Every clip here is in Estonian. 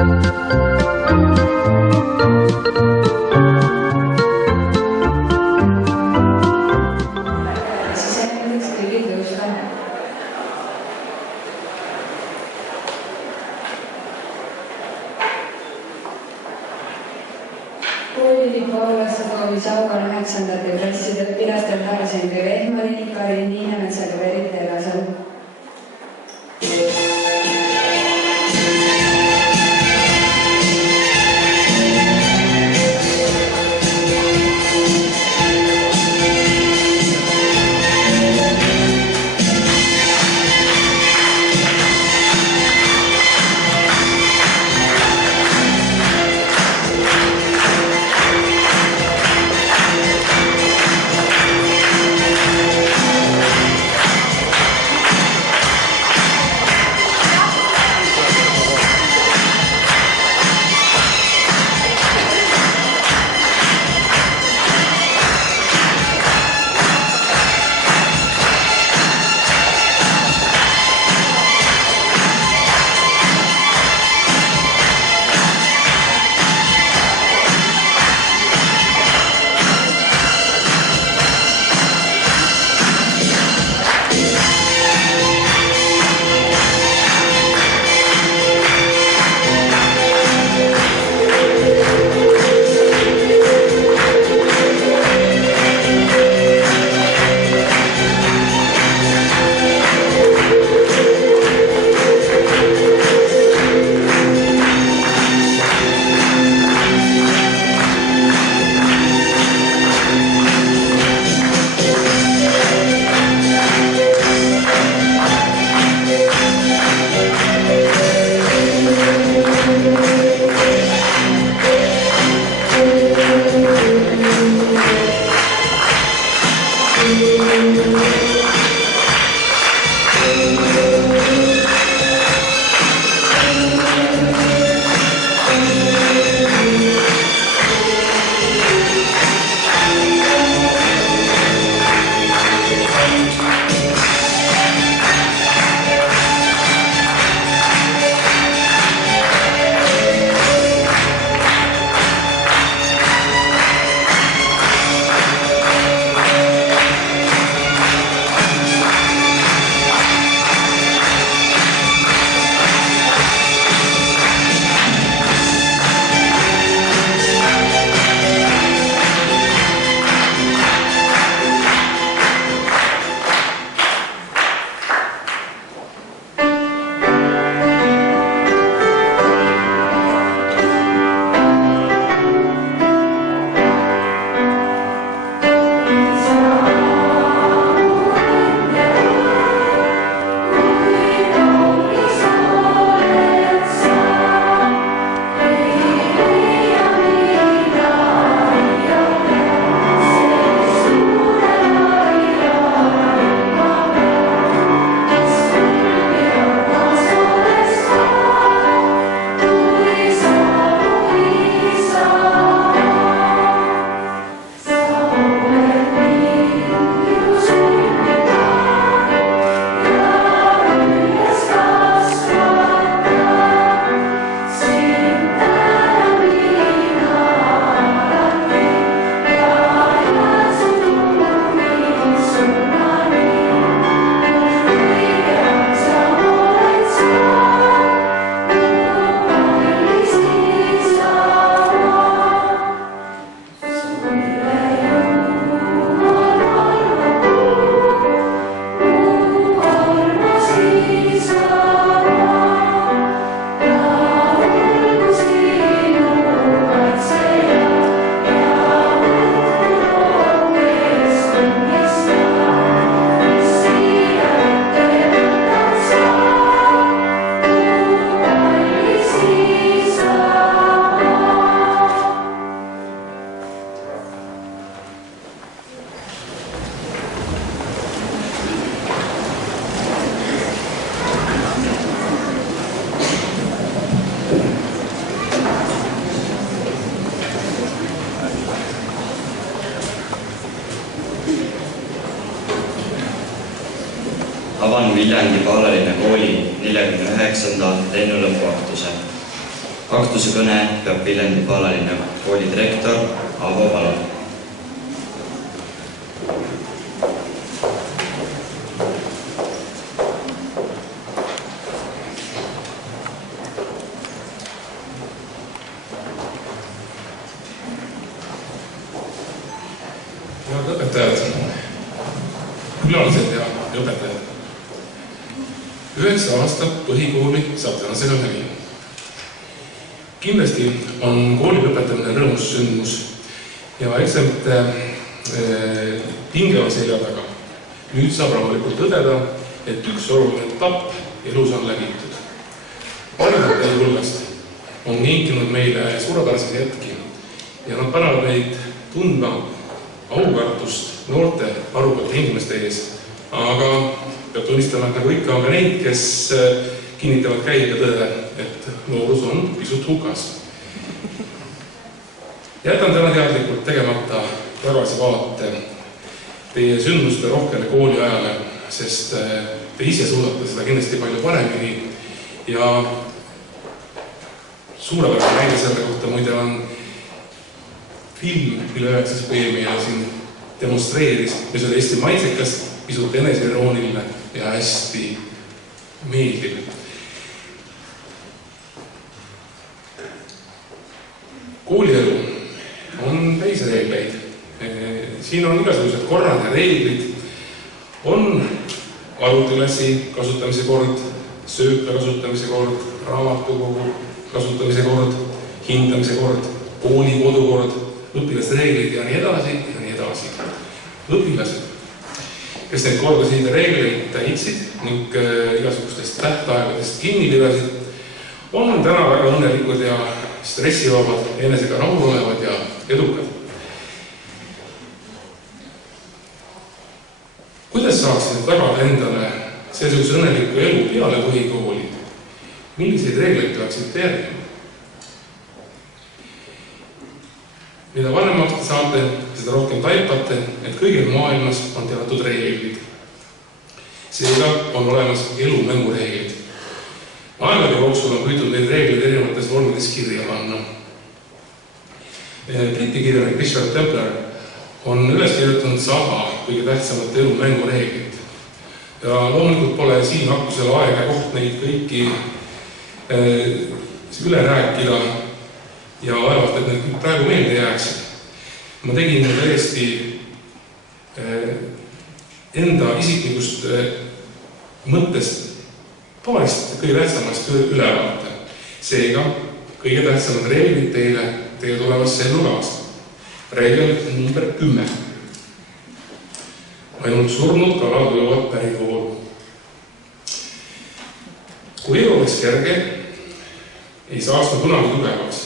Kooliliip Paulasse soovis Augal 9. klasside õpilastel Harsendi Vehmani, Karin Niinemetsal ja Verit Elasel. avan Viljandi Paalalinna kooli 49. lennulõpuaktuse. Aktuse kõne peab Viljandi Paalalinna kooli direktor Aavo Palo. Head õpetajad, külalised ja õpetajad. 9 aastat põhikooli saab tänasega läbi. Kindlasti on kooli lõpetamine rõõmus sündmus ja eksamite pinge on selja taga. Nüüd saab rahulikult tõdeda, et üks oluline etapp elus on läbitud. Paljud teie hulgast on kinkinud meile suurepäraseid hetki ja nad panevad meid tundma aukartust noorte arukate inimeste ees, aga peab tunnistama, et nagu ikka on ka neid, kes kinnitavad käiga tõde, et noorus on pisut hukas. Jätan täna teadlikult tegemata tagasivaate teie sündmuste rohkele kooli ajale, sest te ise suudate seda kindlasti palju paremini ja suurepärane näide selle kohta muide on film, mille 9. meile siin demonstreeris, mis oli hästi maitsekas, pisut eneseirooniline ja hästi meeldiv. Koolielu on täis reegleid. Siin on igasugused korrad ja reeglid. On arvutiklassi kasutamise kord, sööka kasutamise kord, raamatukogu kasutamise kord, hindamise kord, kooli kodukord, õpilasreeglid ja nii edasi ja nii edasi. Õpilased, kes neid kordasid ja reegleid täitsid ning igasugustest tähtaegadest kinni pidasid, on täna väga õnnelikud ja stressivabad, enesega rahul olevad ja edukad. Kuidas saaks nüüd tagada endale seesuguse õnneliku elu peale põhikooli? Milliseid reegleid peaksite järgima? Mida vanemaks te saate, seda rohkem taipate, et kõigil maailmas on teatud reeglid. Seega on olemas elu mängureeglid. Aegade jooksul on püütud neid reegleid erinevates vormides kirja panna. Briti kirjanik Richard Templer on üles kirjutanud 100 kõige tähtsamat elu mängureeglit. Ja loomulikult pole siin aktusel aega koht neid kõiki üle rääkida ja vaevalt, et need praegu meelde jääksid. Ma tegin täiesti enda isiklikust mõttest paarist kõige tähtsamast ülevaate. Seega kõige tähtsamad reeglid teie tulevasse ellukaasa. Reegel number 10. Ainult surnud kalad ujuvad pärivooru. Kui elu oleks kerge, ei saaks me kunagi tugevaks.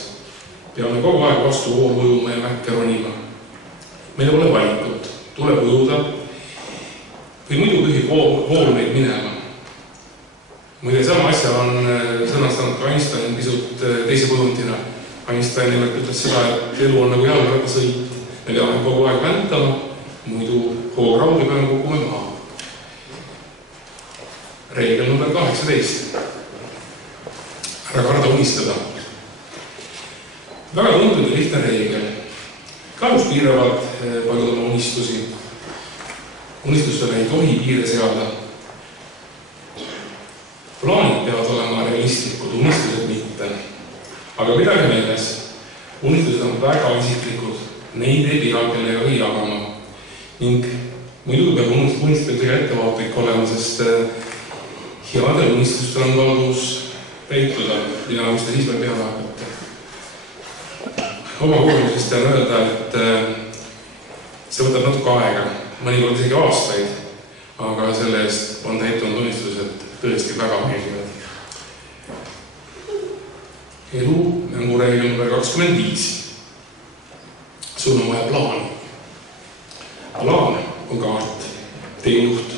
Peame kogu aeg vastu voolu ujuma ja mäkke ronima. Meil pole valikut, tuleb ujuda või muidu pühib vool meid minema. Muide, sama asja on sõnastanud ka Einstein pisut teise kujundina. Einstein nimelt ütles seda, et elu on nagu jalgrattasõit. Me peame kogu aeg väntama, muidu hoograudu peame kukume maha. Reegel number 18. Ära karda unistada. Väga tuntud ja lihtne reegel. Kahjuks piiravad paljud oma unistusi. Unistustele ei tohi piire seada. Plaanid peavad olema realistlikud, unistused mitte. Aga midagi meeles, unistused on väga isiklikud, neid ei pea kellegagi jagama. Ning muidugi peab unistustega ettevaatlik olema, sest headel unistustel on valgus peituda ja mis te siis veel peale hakata. Oma kogemusest tean öelda, et see võtab natuke aega, mõnikord isegi aastaid, aga selle eest on täitunud unistused tõesti väga meeldivad. Elu mängureegel number 25. Sul on vaja plaani. Plaan on kaart, teejuht,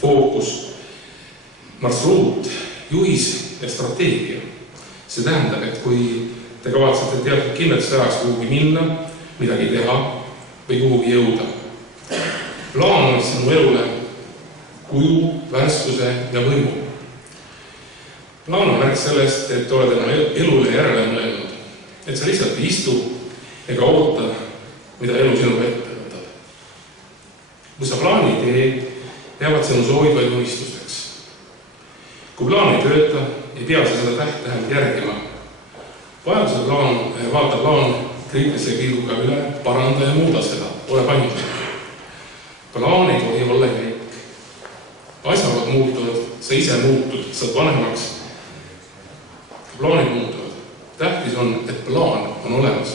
fookus, marsruut, juhis ja strateegia. See tähendab, et kui te kavatsete teatud kindlaks ajaks kuhugi minna, midagi teha või kuhugi jõuda. Plaan on sinu elule kuju, värskuse ja võimu. Plaan on märk sellest, et oled oma elule järele et sa lihtsalt ei istu ega oota, mida elu sinu ette võtab. Kui sa plaani ei tee, jäävad sinu soovid vaid unistusteks. Kui plaan ei tööta, ei pea sa seda täht-tähelt järgima. Vajadusel vaata plaan kriitilise pilguga üle, paranda ja muuda seda, ole paindlik. Plaan ei tohi olla käik. Asjad muutuvad, sa ise muutud, saad vanemaks. Plaanid muutuvad. Tähtis on, et plaan on olemas.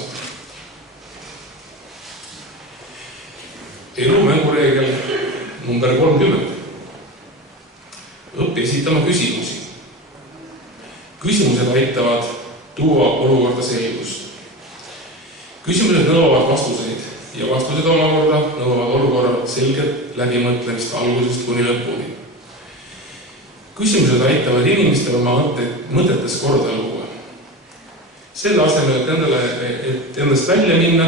Elu mängureegel number 30. Õpi esitama küsimusi. Küsimused aitavad tuua olukorda selgust. Küsimused nõuavad vastuseid ja vastused omakorda nõuavad olukorra selget läbimõtlemist algusest kuni lõpuni. Küsimused aitavad inimestel oma mõtetes korda luua. Selle asemel, et endast välja minna,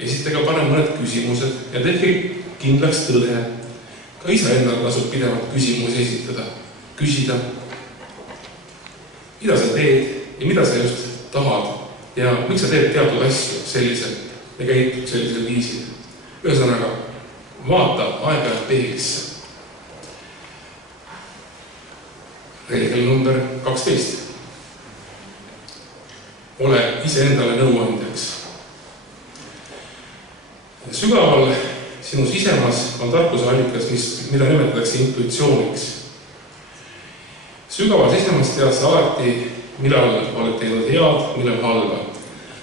esitage parem mõned küsimused ja tehke kindlaks tõde. Ka isa endal lasub pidevalt küsimusi esitada. Küsida, mida sa teed ja mida sa just tahad ja miks sa teed teatud asju selliselt ja käitud sellisel viisil. Ühesõnaga, vaata aeg-ajalt peeglisse. Reegel number 12. Ole iseendale nõuandjaks. Sügaval sinu sisemas on tarkuse allikas, mida nimetatakse intuitsiooniks. Sügaval sisemas tead sa alati, millal oled teinud head, millal halba.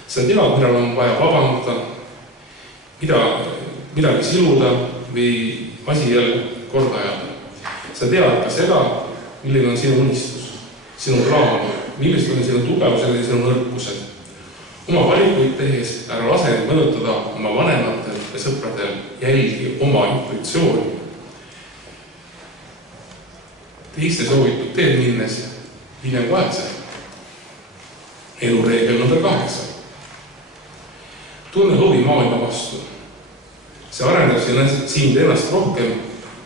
Sa tead, millal on vaja vabandada, midagi siluda või asi jälle korda ajada. Sa tead ka seda, milline on sinu unistus, sinu plaan, millised on sinu tugevused ja sinu nõrkused. Oma valikuid tehes ära lase mõjutada oma vanematel ja sõpradel, jälgi oma intuitsiooni. Teiste soovitud teed minnes hiljem kahetsev. Elureegel number 8. Tunne huvi maailma vastu. See arendab sind ennast rohkem,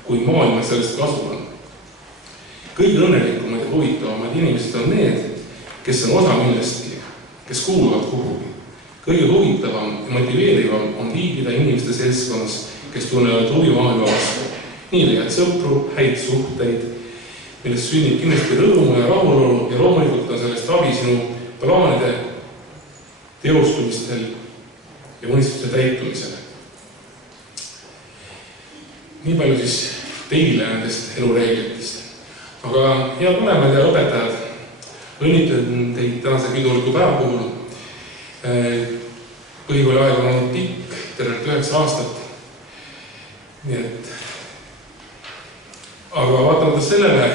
kui maailma sellest kasu on. Kõige õnnelikumad ja huvitavamad inimesed on need, kes on osa millestki, kes kuuluvad kuhugi. Kõige huvitavam ja motiveerivam on viibida inimeste seltskonnas, kes tunnevad huvi maailma vastu. Nii leiad sõpru, häid suhteid, millest sünnib kindlasti rõõmu ja rahulolu ja loomulikult on sellest abi sinu plaanide teostumistel ja unistuste täitumisele. Nii palju siis teile nendest elureeglitest. Aga head vanemad ja õpetajad, õnnitlen teid tänase piduliku päeva puhul. Põhikooli aeg on olnud pikk, tervelt 9 aastat. Nii et, aga vaatamata sellele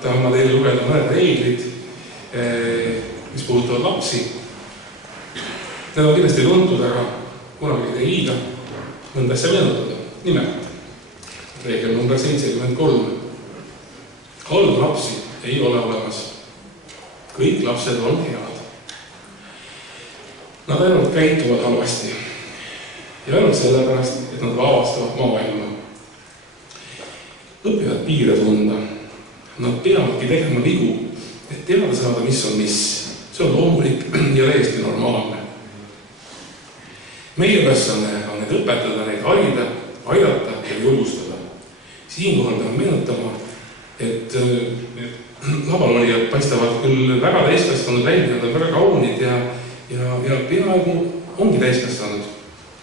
tahan ma teile lugeda mõned reeglid, mis puudutavad lapsi. Need on kindlasti tuntud, aga kunagi ei liiga mõnda asja meenutada. Nimelt, reegel number 73. Halbu lapsi ei ole olemas. Kõik lapsed on head. Nad ainult käituvad halvasti ja ainult sellepärast, et nad avastavad maailma. Õpivad piire tunda. Nad peavadki tegema vigu, et teada saada, mis on mis. See on loomulik ja täiesti normaalne. Meie ülesanne on need õpetada, neid harida, aidata ja julgustada. Siinkohal pean meenutama, et lavalolijad paistavad küll väga täiskastanud välja, nad on väga kaunid ja peaaegu ongi täiskastanud,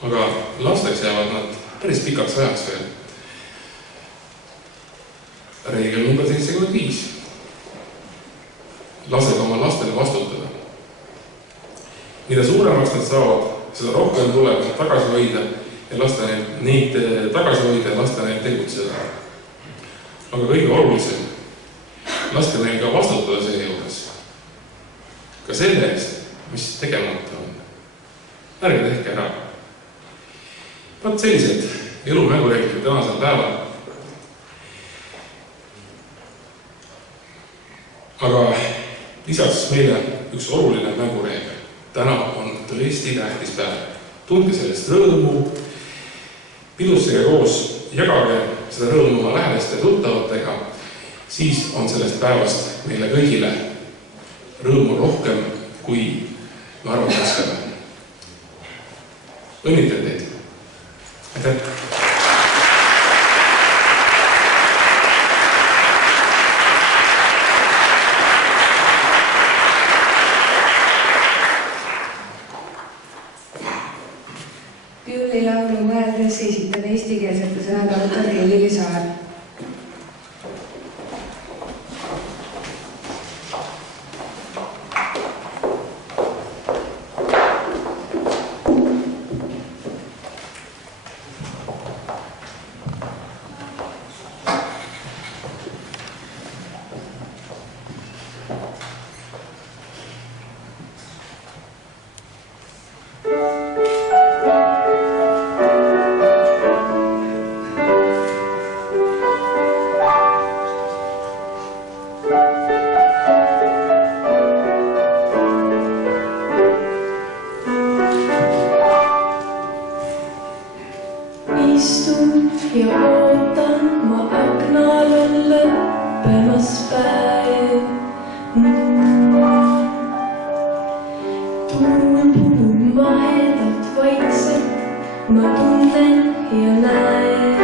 aga lasteks jäävad nad päris pikaks ajaks veel. Reegel number 75. Lased oma lastele vastutada. Mida suuremaks nad saavad, seda rohkem tuleb nad tagasi hoida ja lasta neid tagasi hoida ja lasta neid tegutseda. Aga kõige olulisem, laske neil ka vastutada selle juures. Ka selle eest, mis tegemata on. Ärge tehke ära. Vaat sellised elumängureeglid tänasel päeval. Aga lisaks meile üks oluline mängureegel. Täna on tõesti tähtis päev. Tundke sellest rõõmu, pidustage koos, jagage seda rõõmu oma lähedaste tuttavatega, siis on sellest päevast meile kõigile rõõmu rohkem, kui me arvame oskame. Õnnitlen teid! Aitäh! Jõulilaulu mõeldes esitab eestikeelsete sõnade autor Hellili Saar. Istun ja ootan, ma aknal on lõppemas päev. Tuul puhub mahedalt vaikselt, ma tunnen ja näen.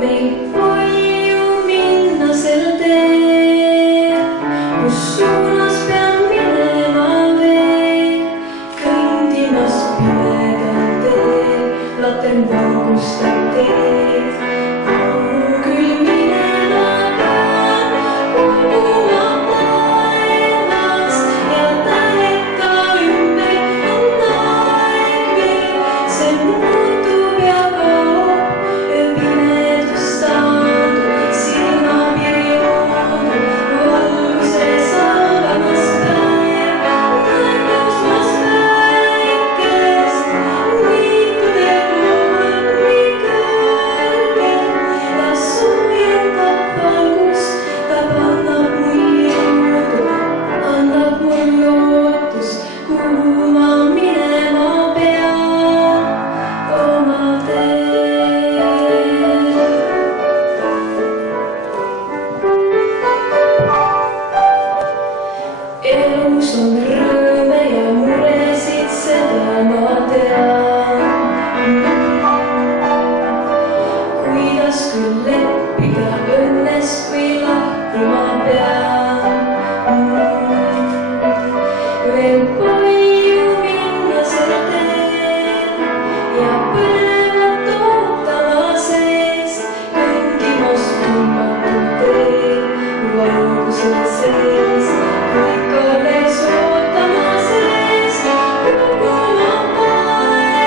Meil palju minna sel teel, kus suunas pean minema veel, kõndimas pimedal teel, laten valgustab teed. Kuhu küll minema pean, kuhu ma taevas ja täheta ümber on aeg veel, see muutub ja kaob ja pimedus taandub, silmapiir joonub, valguse saabamas päev, nägusmas päikest, niitude kloon nii kõrgel, ta soojendab valgust, ta annab mul jõudu, annab mul lootust, kuhu ma minema pean oma teel. Elus on rõõme ja muresid, seda ma tean. Kuidas küll leppida õnnest, kui lahkuma pean. Veel palju minna sel teel ja põnevat ootama sees, kõndimas tundmatul teel, valguse sees, kõik alles ootama sees, kuhu ma taevas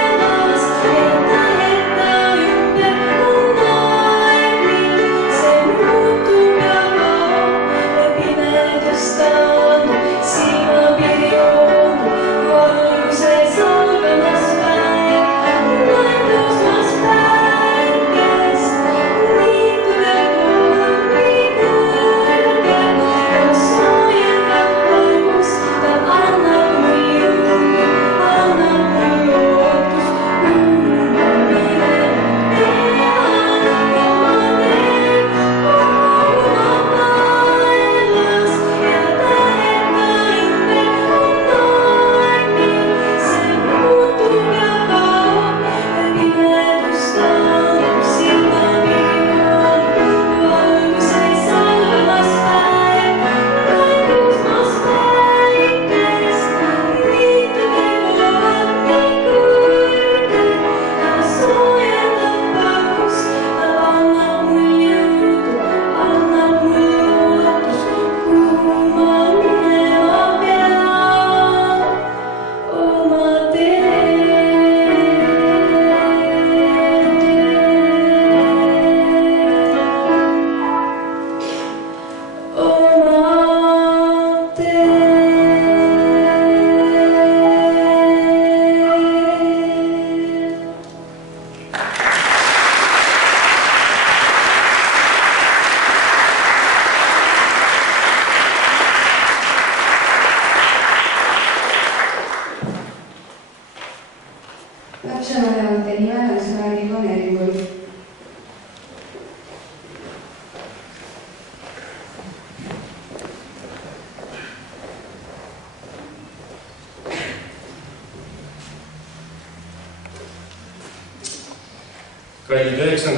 kallid 9.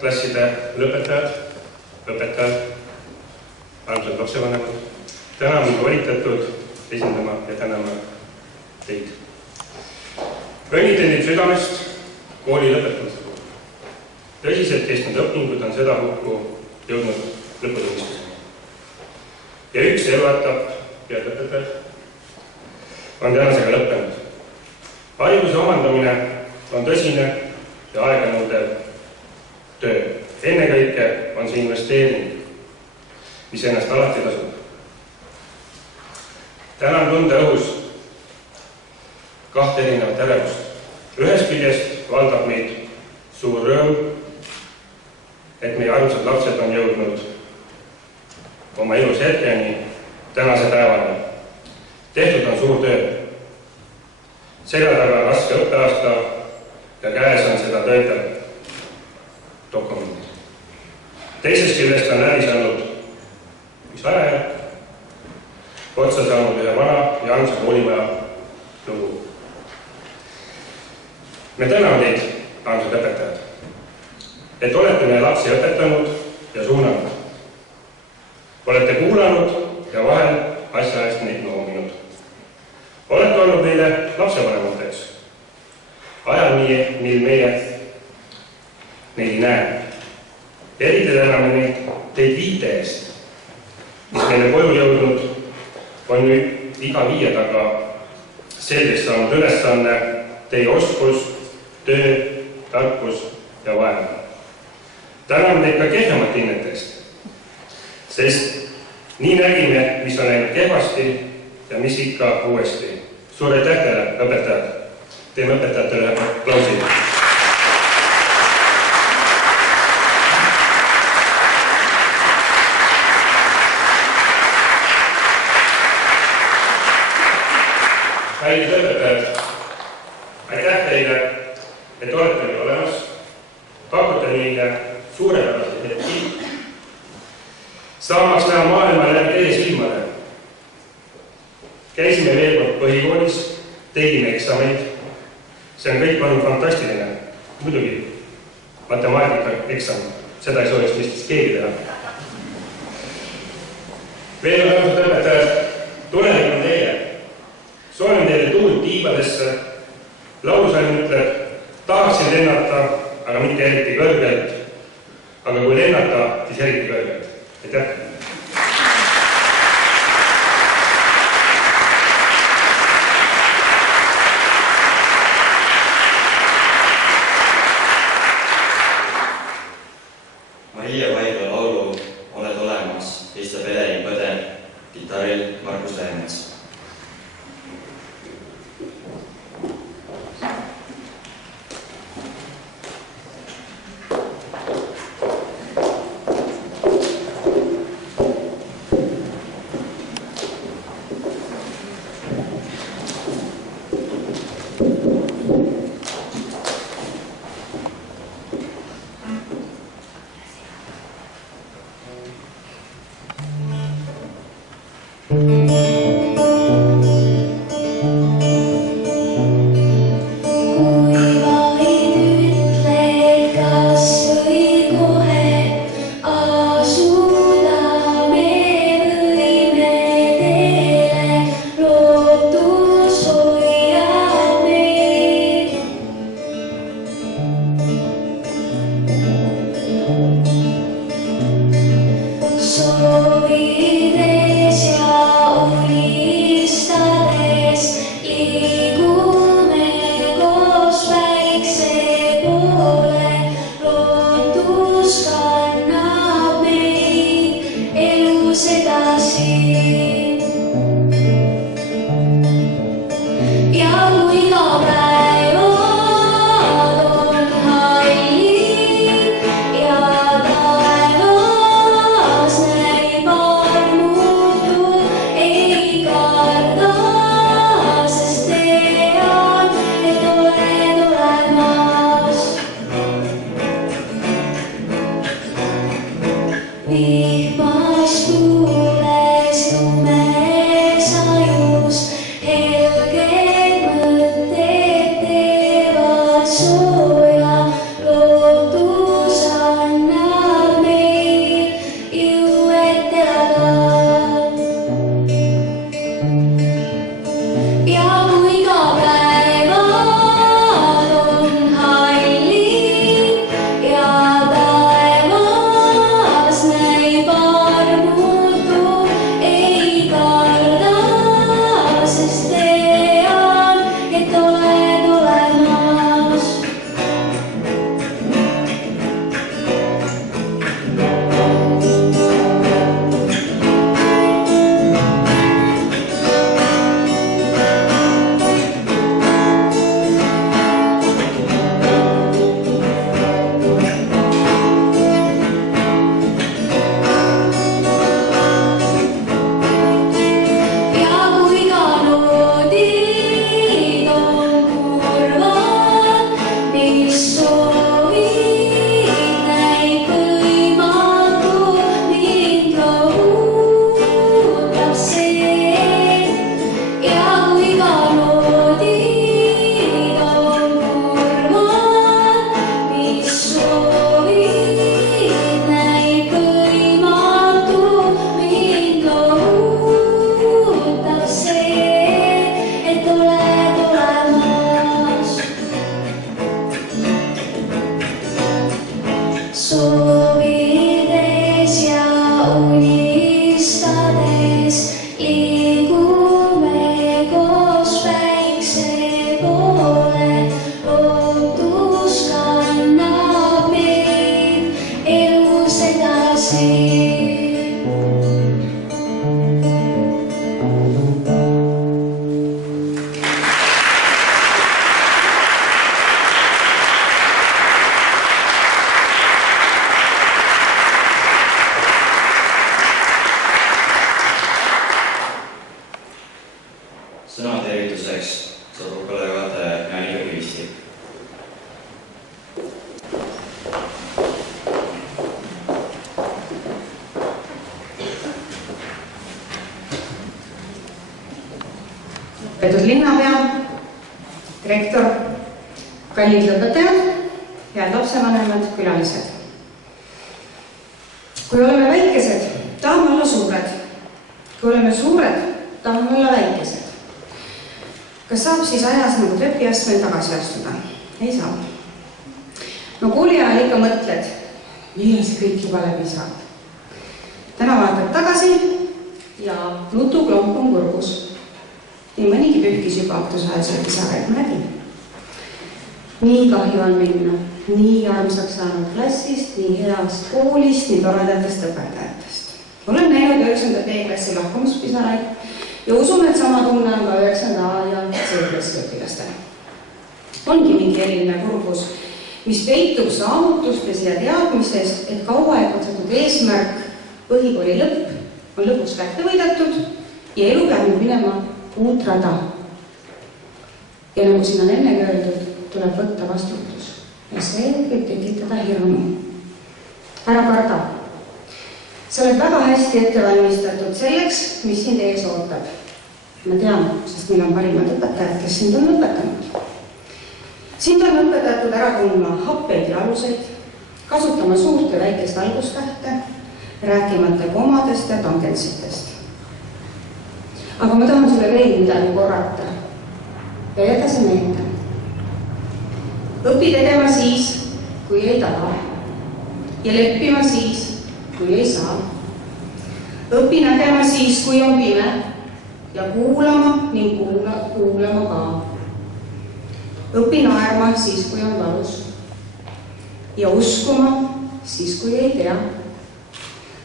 klasside õpetajad, armsad lapsevanemad, täna on volitatud esindama ja tänama teid. Õnnitlen teid südamest kooli lõpetamise puhul. Tõsiselt kestnud õpingud on seda hukku jõudnud lõputunnistuseni. Ja üks eluetapp, head õpetajad, on tänasega lõppenud. Hariduse omandamine on tõsine ja aeganõudev töö. Ennekõike on see investeering, mis ennast alati tasub. Täna on tunda õhus kahte erinevat ärevust. Ühest küljest valdab meid suur rõõm, et meie armsad lapsed on jõudnud oma elus hetkeni tänase päevani. Tehtud on suur töö. Selja taga on raske õppeaasta ja käes on seda töötav dokumendid. Teisest küljest on läbi saanud üks ajajärk, otsa saanud ühe vana ja armsa koolimaja lugu. Me täname teid, armsad õpetajad, et olete meie lapsi õpetanud ja suunanud. Olete kuulanud ja vahel asja eest neid noominud. Olete olnud meile lapsevanemateks. Ajal, mil meie neid ei näe. Eriti täname teid viite eest, mis meile koju jõudnud, on nüüd iga viie taga selgeks saanud ülesanne teie oskus, töö, tarkus ja vaev. Täname teid ka kehvemate hinnetest, sest nii nägime, mis on läinud kehvasti ja mis ikka uuesti. Suur aitäh teile, õpetajad! Teeme õpetajatele aplausi. Kallid õpetajad, aitäh teile, et olete meil olemas, pakute meile suurepärast hetki, saamaks näha maailma läbi teie silmade. Käisime veel kord põhikoolis, tegime eksameid, see on kõik olnud fantastiline. Muidugi matemaatika eksam, seda ei sooviks vist keegi teha. Veel armsad õpetajad, tulevik on teie. Soovin teile tuult tiibadesse. Laulusalm ütleb, tahaksin lennata, aga mitte eriti kõrgelt. Aga kui lennata, siis eriti kõrgelt. Aitäh! Maria Vaigla laulu Oled olemas esitab Eleni Põder, kitarril Markus Läänemets. Sõna tervituseks saab kolleeg juhataja Janika Kivisti. Lugupeetud linnapea, rektor, kallid lõpetajad, head lapsevanemad, külalised. Kui oleme väikesed, tahame olla suured. Kui oleme suured, tahame olla väikesed. Kas saab siis ajas nagu trepiastmel tagasi astuda? Ei saa. No kooli ajal ikka mõtled, millal see kõik juba läbi saab. Täna vaatad tagasi ja nutuklomp on kurgus. Nii mõnigi pühkis juba aktusajal pisaraid läbi. Nii kahju on minna, nii armsaks saanud klassist, nii heast koolist, nii toredatest õpetajatest. Olen näinud 9. B-klassi lahkumispisaraid ja usun, et sama tunne on ka 9. A ja C-klassi õpilastel. Ongi mingi eriline kurbus, mis peitub saavutustes ja teadmises, et kaua ekotsetud eesmärk põhikooli lõpp on lõpuks kätte võidetud ja elu peab minema uut rada. Ja nagu siin on ennegi öeldud, tuleb võtta vastutus. Ja see võib tekitada hirmu. Ära karda. Sa oled väga hästi ette valmistatud selleks, mis sind ees ootab. Ma tean, sest meil on parimad õpetajad, kes sind on õpetanud. Sind on õpetatud ära tundma happeid ja aluseid, kasutama suurt ja väikest algustähte, rääkimata komadest ja tangentsitest. Aga ma tahan sulle veel midagi korrata ja jäta see meelde. Õpi tegema siis, kui ei taha ja leppima siis, kui ei saa. Õpi nägema siis, kui on pime ja kuulama ning kuulama ka. Õpi naerma siis, kui on valus ja uskuma siis, kui ei tea.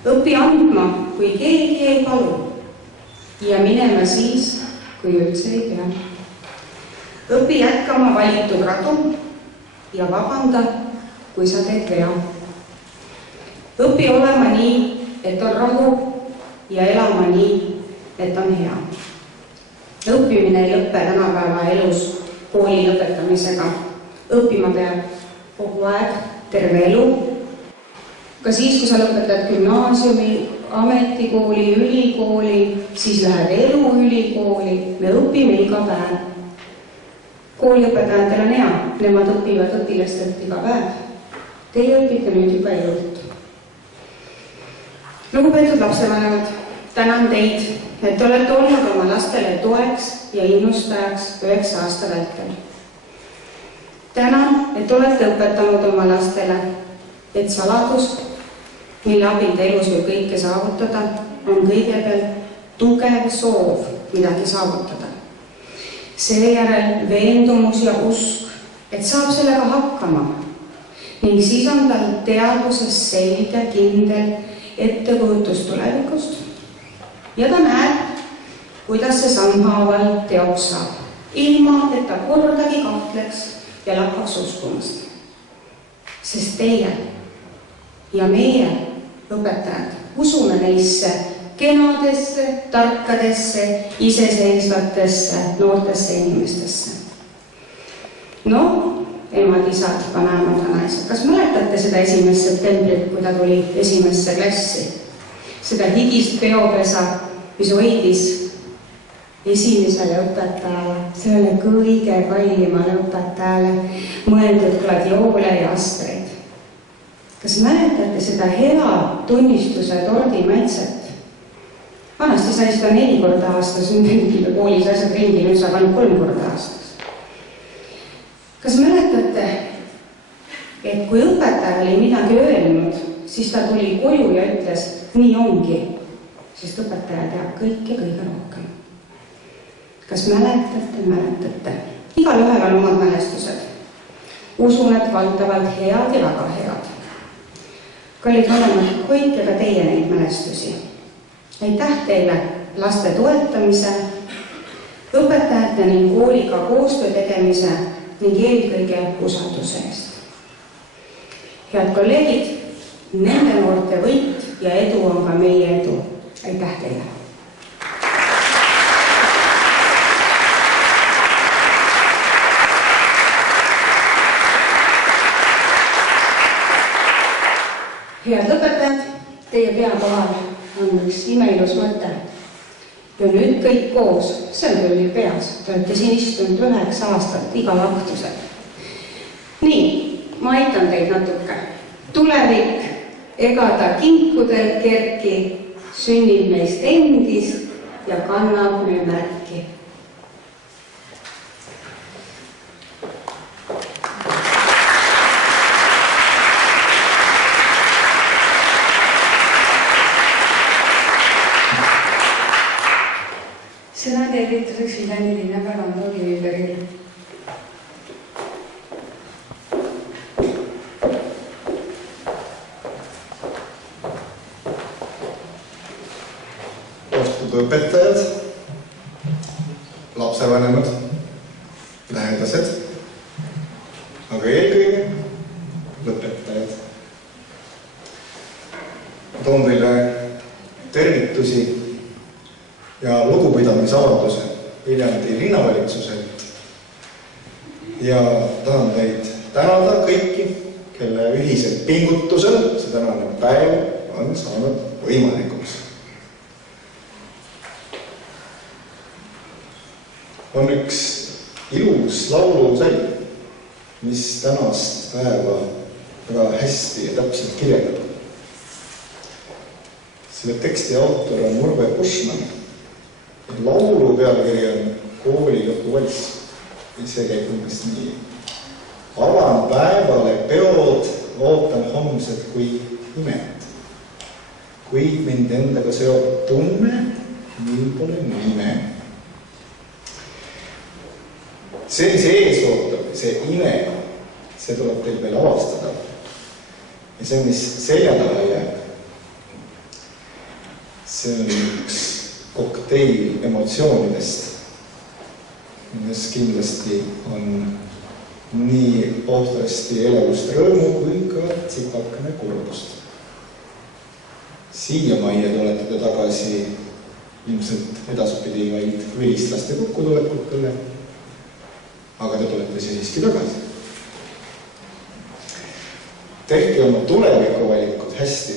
Õpi andma, kui keegi ei palu. Ja minema siis, kui üldse ei pea. Õpi jätkama valitud radu ja vabanda, kui sa teed vea. Õpi olema nii, et on rahu ja elama nii, et on hea. Õppimine ei lõppe tänapäeva elus kooli lõpetamisega. Õppima peab kogu aeg, terve elu. Ka siis, kui sa lõpetad gümnaasiumi, ametikooli, ülikooli, siis läheb elu ülikooli, me õpime iga päev. Kooliõpetajatel on hea, nemad õpivad õpilastelt iga päev. Teie õpite nüüd juba elult. Lugupeetud lapsevanemad, tänan teid, et olete olnud oma lastele toeks ja innustajaks 9 aasta vältel. Tänan, et olete õpetanud oma lastele, et saladus, mille abil te elus võib kõike saavutada, on kõigepealt tugev soov midagi saavutada. Seejärel veendumus ja usk, et saab sellega hakkama. Ning siis on tal teadvuses selge, kindel ettekujutus tulevikust. Ja ta näeb, kuidas see sammhaaval teoks saab, ilma et ta kordagi kahtleks ja lakkaks uskumast. Sest teie ja meie õpetajad usume neisse kenadesse, tarkadesse, iseseisvatesse, noortesse inimestesse. No, emad, isad, vanaemad, vanaisad, kas mäletate seda 1. septembrit, kui ta tuli 1. klassi? Seda higist peopesa, mis hoidis esimesele õpetajale, sellele kõige kallimale õpetajale mõeldud gladioole ja astreid. Kas mäletate seda hea tunnistuse tordi maitset? Vanasti sai seda 4 korda aastas, nüüd koolis asjad ringi, nüüd saab ainult 3 korda aastas. Kas mäletate, et kui õpetaja oli midagi öelnud, siis ta tuli koju ja ütles, nii ongi, sest õpetaja teab kõike kõige rohkem. Kas mäletate? Igal ühel on omad mälestused. Usun, et valdavalt head ja väga head. Kallid vanemad, hoidke ka teie neid mälestusi. Aitäh teile laste toetamise, õpetajate ning kooliga koostöö tegemise ning eelkõige usalduse eest. Head kolleegid, nende noorte võit ja edu on ka meie edu. Aitäh teile! teie pea kohal on üks imeilus mõte. Ja nüüd kõik koos, see on teil peas, te olete siin istunud 9 aastat igal aktusel. Nii, ma aitan teid natuke. Tulevik, ega ta kinkudel kerki, sünnib meist endist ja kannab meil märki. Sõna tervituseks Viljandi linnapea Ando Kivibergil. Austatud õpetajad, lapsevanemad, lähedased, aga eelkõige lõpetajad. Ma toon teile tervitusi ja lugupidamisavalduse Viljandi linnavalitsuselt ja tahan teid tänada kõiki, kelle ühised pingutusel see tänane päev on saanud võimalikuks. On üks ilus laulusäil, mis tänast päeva väga hästi ja täpselt kirjeldab. Selle teksti autor on Urve Bushman. Laulu pealkiri on Kooli lõpuvalss. See käib umbes nii. Avan päevale peod, ootan homsed kui imet. Kuid mind endaga seob tunne, mil pole nime. See, mis ees ootab, see ime, see tuleb teil veel avastada. Ja see, mis selja taha jääb, see on üks kokteil emotsioonidest, milles kindlasti on nii ohtrasti elevust rõõmu kui ka tsipakene kurbust. Siiamaia olete te tagasi ilmselt edaspidi vaid vilistlaste kokkutulekutele, aga te tulete siiski tagasi. Tehke oma tulevikuvalikud hästi.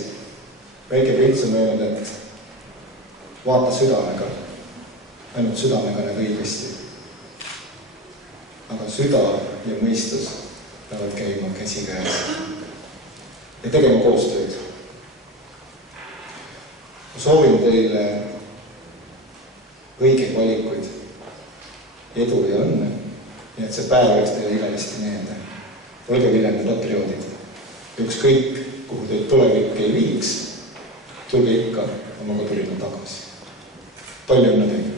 Väike Prints on öelnud, et vaata südamega, ainult südamega need õigesti. Aga süda ja mõistus peavad käima käsikäes ja tegema koostööd. Ma soovin teile õigeid valikuid, edu ja õnne, nii et see päev oleks teile igavesti meelde. Olge Viljandi patrioodid. Ükskõik, kuhu teid tulevik ei viiks, tulge ikka oma kodulinna tagasi. Palju õnne teile!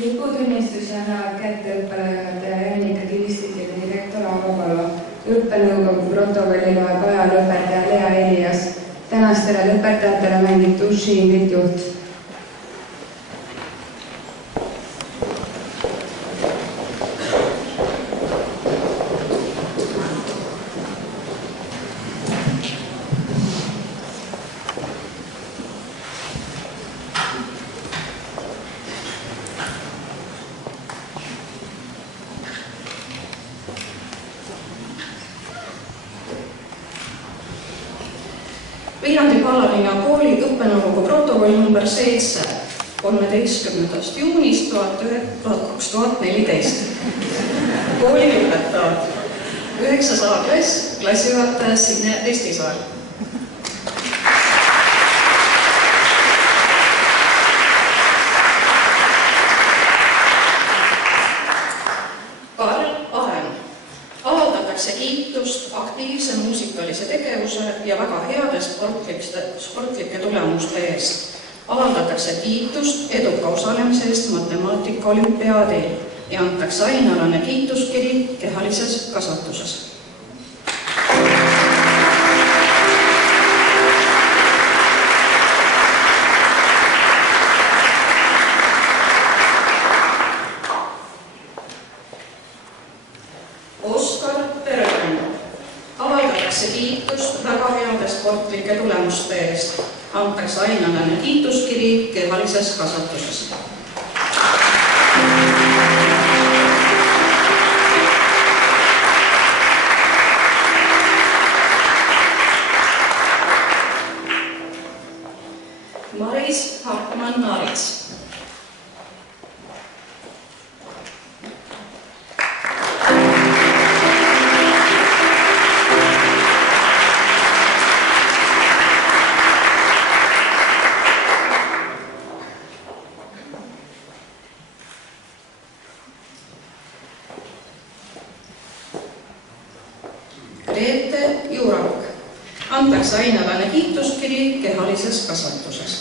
Liputunnistusi annavad kätte õppelajuhataja Jannika Kivistik ja direktor Aavo Palo. Õppenõukogu protokolli loeb ajalõpetaja Lea Elias. Tänastele lõpetajatele mängib Duši Ingrid Juht. Viljandi Pallalinna kooli õppenõukogu protokoll number 7 13. juunist 2014. Kooli lõpetavad 9. A-klass, klassijuhataja Signe Ristisaar. Karl Ahen. Avaldatakse kiitust aktiivse muusikalise tegevuse ja väga heade sportlike tulemuste eest. Avaldatakse kiitust eduka osalemise eest matemaatika olümpiaadil ja antakse ainealane kiituskiri kehalises kasvatuses. Oskar Peregrine. Avaldatakse kiitust väga heade sportlike tulemuste eest. Antakse ainalane kiituskiri kehalises kasvatuses. Maris Hartmann-Naarits. Reete Juurak. Antakse ainalane kiituskiri kehalises kasvatuses.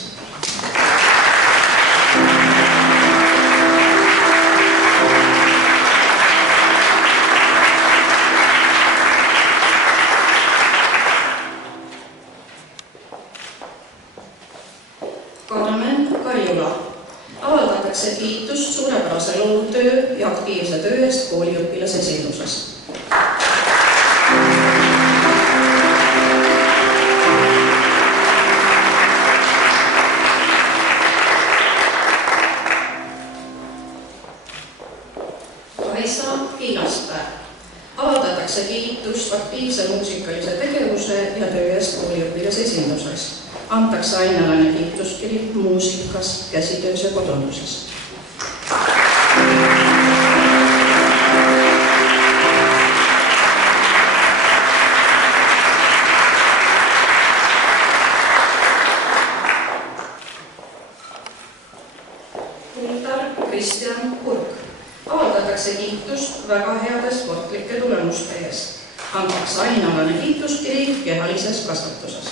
Karmen Kaljula. Avaldatakse kiitust suurepärase loovtöö ja aktiivse töö eest kooliõpilase esinduses. Kaisa Kiilaspää. Avaldatakse kiitust aktiivse muusikalise tegevuse ja töö eest kooliõpilase esinduses. Antakse ainalane kiituskiri muusikas, käsitöös ja kodunduses. Kristjan Kurk. Avaldatakse kiitust väga heade sportlike tulemuste eest. Antakse ainalane kiituskiri kehalises kasvatuses.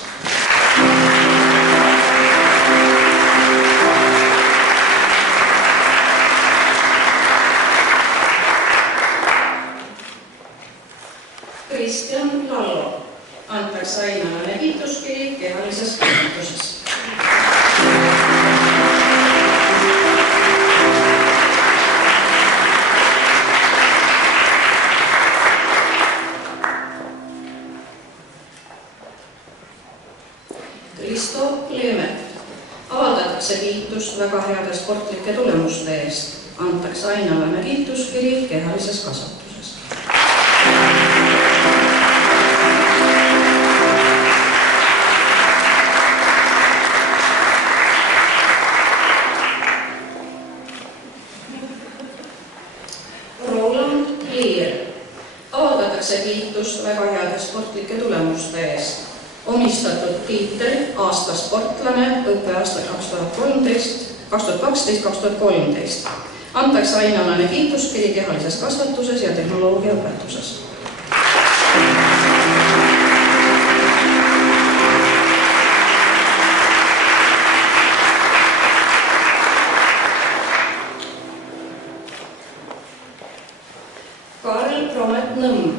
Kristjan Lallo. Antakse ainalane kiituskiri kehalises kasvatuses. Kristo Leemet. Avaldatakse kiitust väga heade sportlike tulemuste eest. Antakse ainalane kiituskiri kehalises kasvatuses. Roland Lier. Avaldatakse kiitust väga heade sportlike tulemuste eest. Omistatud tiitel aasta sportlane õppeaastal 2012-2013. Antakse ainalane kiituskiri kehalises kasvatuses ja tehnoloogiaõpetuses. Karl Romet Nõmm.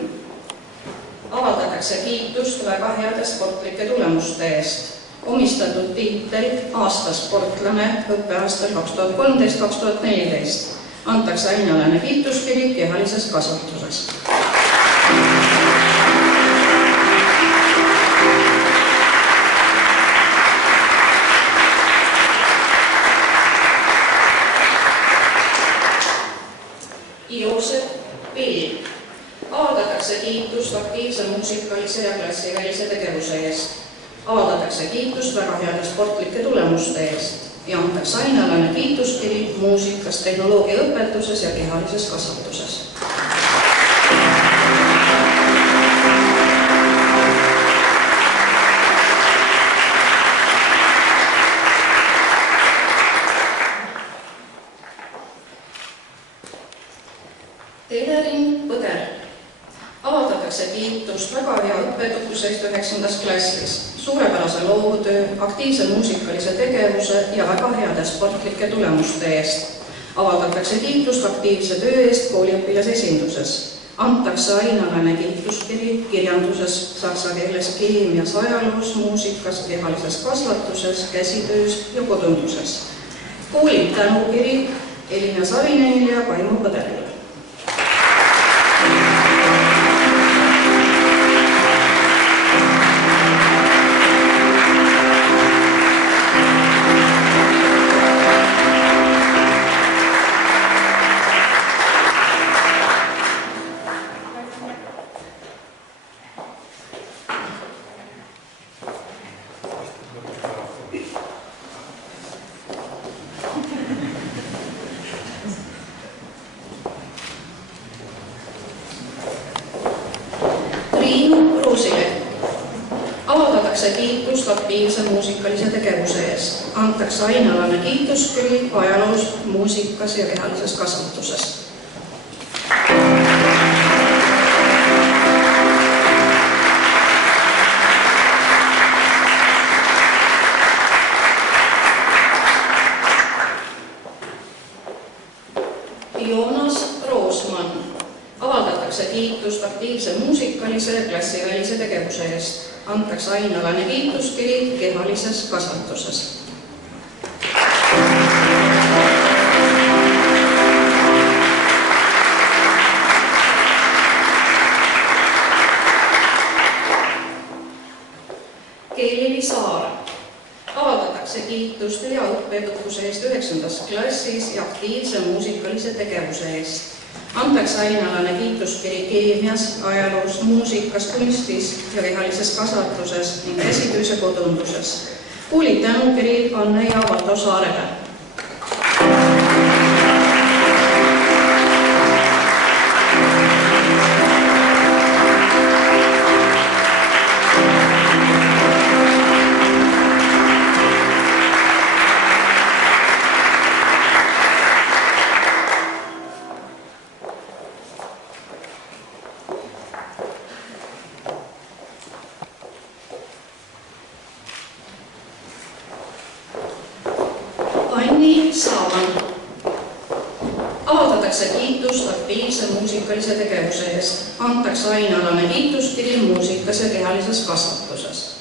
Avaldatakse kiitust väga heade sportlike tulemuste eest. Omistatud tiitel aasta sportlane õppeaastal 2013-2014. Antakse ainalane kiituskiri kehalises kasvatuses. Joosep Pill. Avaldatakse kiitust aktiivse muusikalise ja klassivälise tegevuse eest. Avaldatakse kiitust väga heade sportlike tulemuste eest ja antakse ainalane kiituskiri muusikas, tehnoloogiaõpetuses ja kehalises kasvatuses. Telerin Põder. Avaldatakse kiitust väga hea õppetukusest 9. klassis, suurepärase loovtöö, aktiivse muusikalise tegevuse ja väga heade sportlike tulemuste eest. Avaldatakse kiitust aktiivse töö eest kooliõpilase esinduses. Antakse ainalane kiituskiri kirjanduses, saksa keeles, keemias, ajaloos, muusikas, kehalises kasvatuses, käsitöös ja kodunduses. Koolib tänukiri Elina Savinenile ja Kaimo Põderile. avaldatakse kiitust aktiivse muusikalise tegevuse eest. Antakse ainealane kiituskiri ajaloos, muusikas ja kehalises kasvatuses. Joonas Roosmann. Avaldatakse kiitust aktiivse muusikalise ja klassivälise tegevuse eest. Antakse ainealane kiituskiri kehalises kasvatuses. Keelili Saar. Avaldatakse kiitust hea õppeedukuse eest 9. klassis ja aktiivse muusikalise tegevuse eest. Antakse ainealane kiituskiri keemias, ajaloos, muusikas, kunstis ja kehalises kasvatuses ning käsitöös ja kodunduses. Kuulid tänukiri Anne ja Valdo Saarele. Anni Saavan. Avaldatakse kiitust aktiivse muusikalise tegevuse eest. Antakse ainealane kiituskiri muusikas ja kehalises kasvatuses.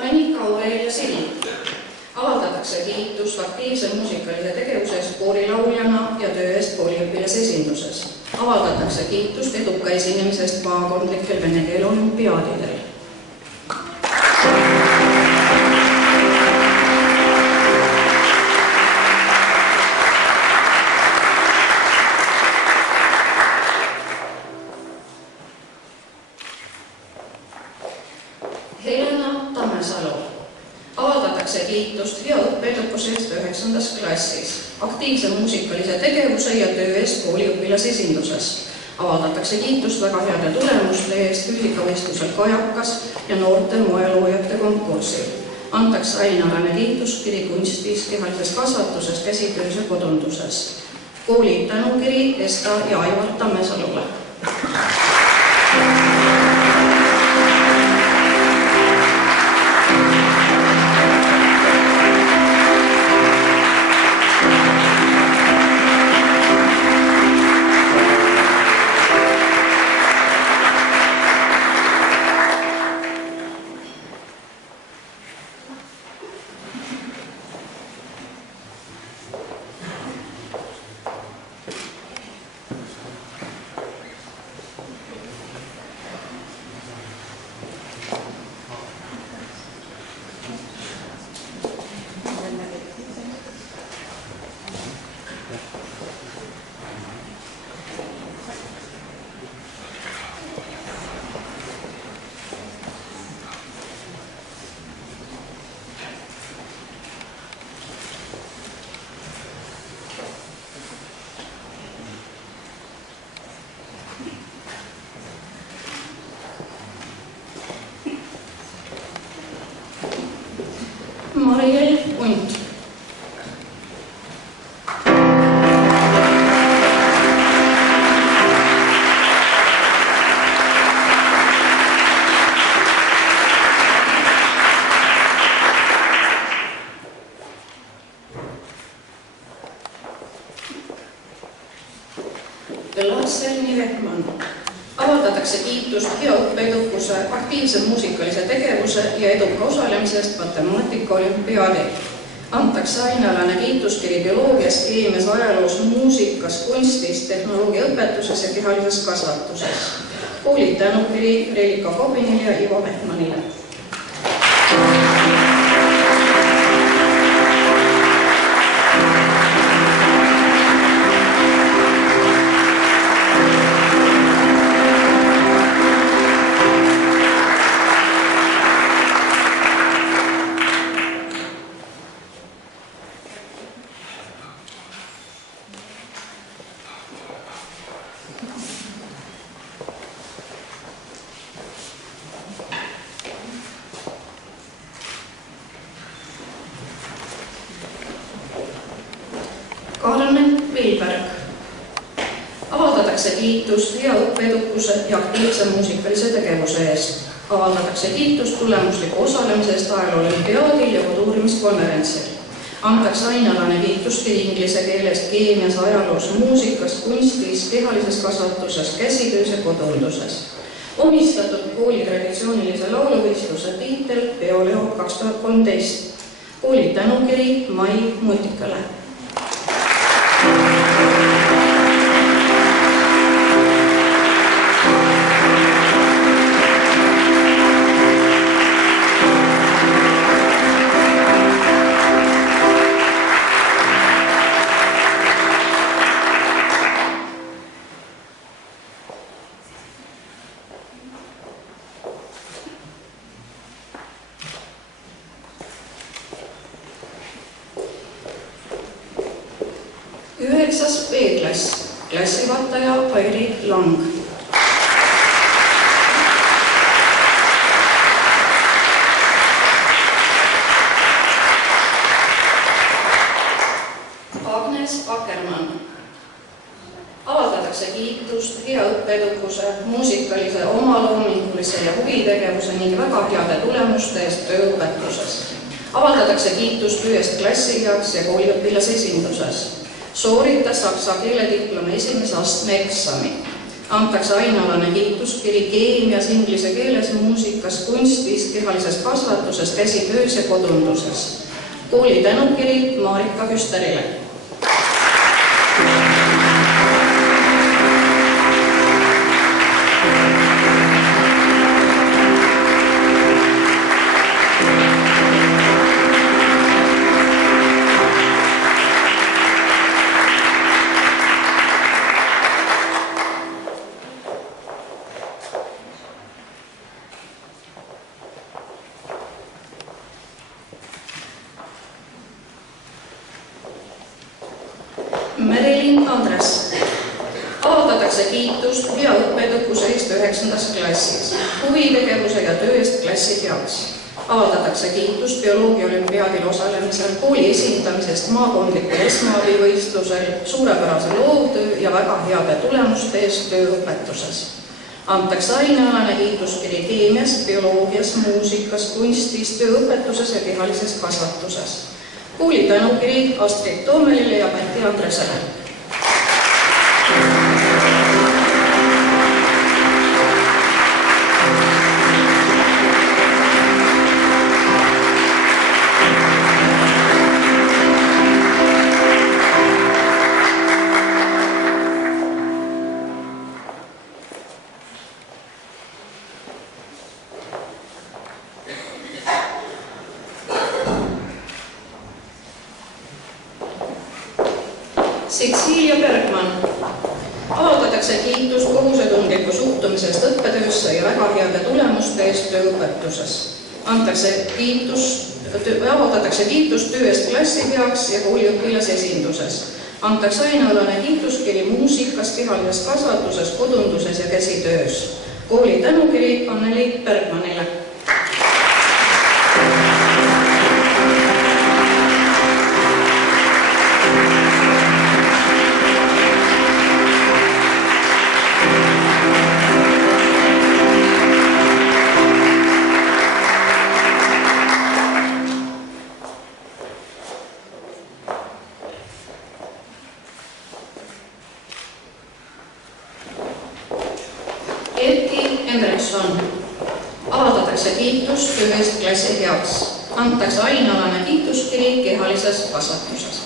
Annika Aurelia Sild. Avaldatakse kiitust aktiivse muusikalise tegevuse eest koorilauljana ja töö eest kooliõpilase esinduses. Avaldatakse kiitust eduka esinemisest maakondlikel vene keele olümpiaadidel. Helena Tammesalu. Avaldatakse kiitust hea õppeedukuse eest 9. klassis, aktiivse muusikalise tegevuse ja töö eest kooliõpilase esinduses. Avaldatakse kiitust väga heade tulemuste eest füüsikavõistlusel kajakas ja noorte moeloojate konkursil. Antakse ainealane kiituskiri kunstis, kehalises kasvatuses, käsitöös ja kodunduses. Kooli tänukiri Esta ja Aivar Tammesalule. Mariel Unt. Lasse Rehman. Avaldatakse kiitust hea õppeedukuse, aktiivse muusikalise tegevuse ja eduka osalemisest matemaatika olümpiaadil. Antakse ainealane kiituskiri bioloogias, keemias, ajaloos, muusikas, kunstis, tehnoloogiaõpetuses ja kehalises kasvatuses. Koolid tänukiri Reelika Kobinile ja Ivo Mehmanile. Vilberg. Avaldatakse kiitust hea õppeedukuse ja aktiivse muusikalise tegevuse eest. Avaldatakse kiitust tulemusliku osalemisest ajaloo-olümpiaadil ja koduuurimiskonverentsil. Antakse ainealane kiitust inglise keelest, keemias, ajaloos, muusikas, kunstis, kehalises kasvatuses, käsitöös ja kodunduses. Omistatud kooli traditsioonilise lauluvõistluse tiitel Peoleo 2013. Kooli tänukiri Mai Mutikale. B-klass, klassivaataja Airi Lang. Agnes Akkermann. Avaldatakse kiitust hea õppeedukuse, muusikalise, omaloomingulise ja huvitegevuse ning väga heade tulemuste eest tööõpetuses. Avaldatakse kiitust ühest klassi heaks ja kooliõpilase esinduses. Sooritas saksa keelediplomi esimese astme eksami. Antakse ainealane kiituskiri keemias, inglise keeles, muusikas, kunstis, kehalises kasvatuses, käsitöös ja kodunduses. Kooli tänukiri Marika Küsterile. Merilin Andres. Avaldatakse kiitust hea õppeedukuse eest 9. klassis, huvitegevuse ja töö eest klassi heaks. Avaldatakse kiitust bioloogiaolümpiaadil osalemisel, kooli esindamisest maakondlikul esmaabivõistlusel, suurepärase loovtöö ja väga heade tulemuste eest tööõpetuses. Antakse ainealane kiituskiri keemias, bioloogias, muusikas, kunstis, tööõpetuses ja kehalises kasvatuses. Kooli tänukiri Astrid Toomelile ja Päti Andresele. Cecilia Bergman. Avaldatakse kiitust kohusetundliku suhtumisest õppetöösse ja väga heade tulemuste eest tööõpetuses. Avaldatakse kiitust töö eest klassi heaks ja kooliõpilase esinduses. Antakse ainealane kiituskiri muusikas, kehalises kasvatuses, kodunduses ja käsitöös. Kooli tänukiri Anneli Bergmanile. Avaldatakse kiitust töö eest klassi heaks. Antakse ainealane kiituskiri kehalises kasvatuses.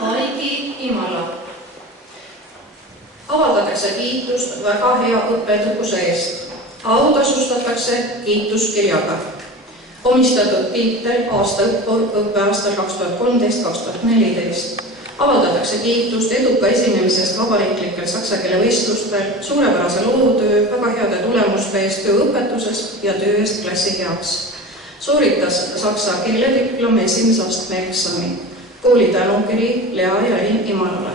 Aigi Imala. Avaldatakse kiitust väga hea õppeedukuse eest. Autasustatakse kiituskirjaga. Omistatud tiitel õppeaastal 2013-2014. Avaldatakse kiitust eduka esinemisest vabariiklikel saksa keele võistlustel, suurepärase loovtöö, väga heade tulemuste eest tööõpetuses ja töö eest klassi heaks. Sooritas saksa keelediplomi esimese astme eksami. Kooli tänukiri Lea ja Imalale.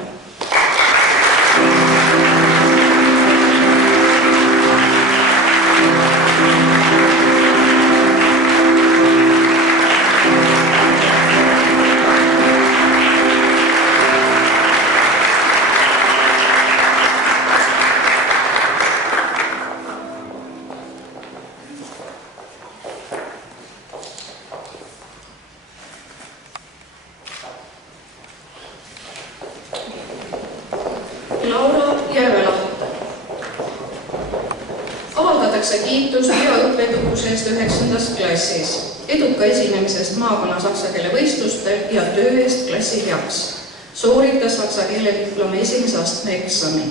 Avaldatakse kiitust hea õppeedukuse eest 9. klassis, eduka esinemisest maakonna saksa keele võistlustel ja töö eest klassi heaks. Sooritas saksa keele diplomi 1. astme eksami.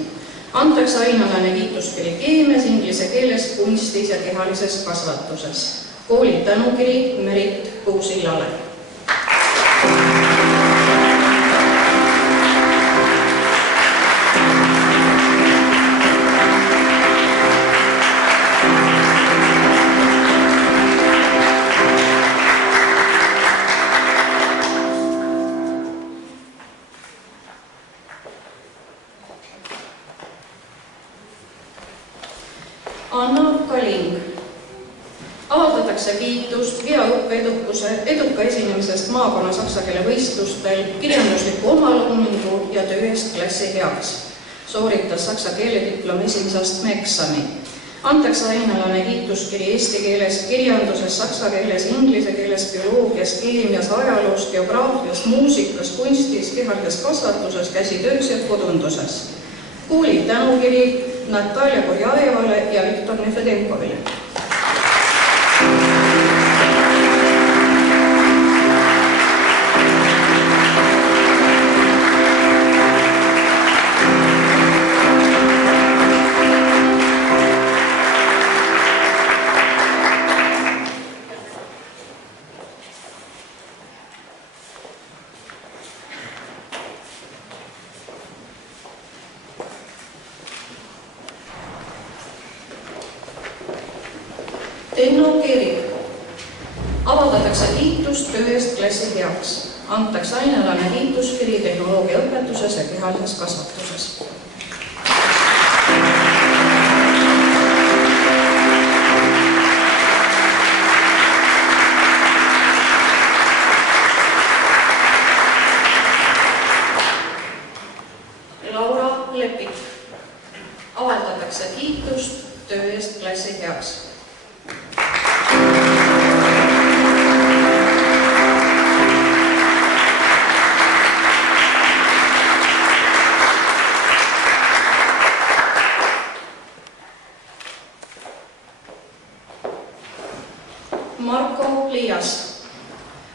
Antakse ainalane kiituskiri keemias, inglise keeles, kunstis ja kehalises kasvatuses. Kooli tänukiri Merit Kuusillale. Anna Kaling. Avaldatakse kiitust hea õppeedukuse, eduka esinemisest maakonna saksa keele võistlustel, kirjandusliku omaloomingu ja töö eest klassi heaks. Sooritas saksa keele diplomi 1. astme eksami. Antakse ainalane kiituskiri eesti keeles, kirjanduses, saksa keeles, inglise keeles, bioloogias, keemias, ajaloos, geograafias, muusikas, kunstis, kehalises kasvatuses, käsitöös ja kodunduses. Kooli tänukiri Natalja Korjajevale ja Viktor Nefedenkovile. Tenno Kerik. Avaldatakse kiitust töö eest klassi heaks. Antakse ainalane kiituskiri tehnoloogia õpetuses ja kehalises kasvatuses. Laura Lepik. Avaldatakse kiitust töö eest klassi heaks. Marko Liias.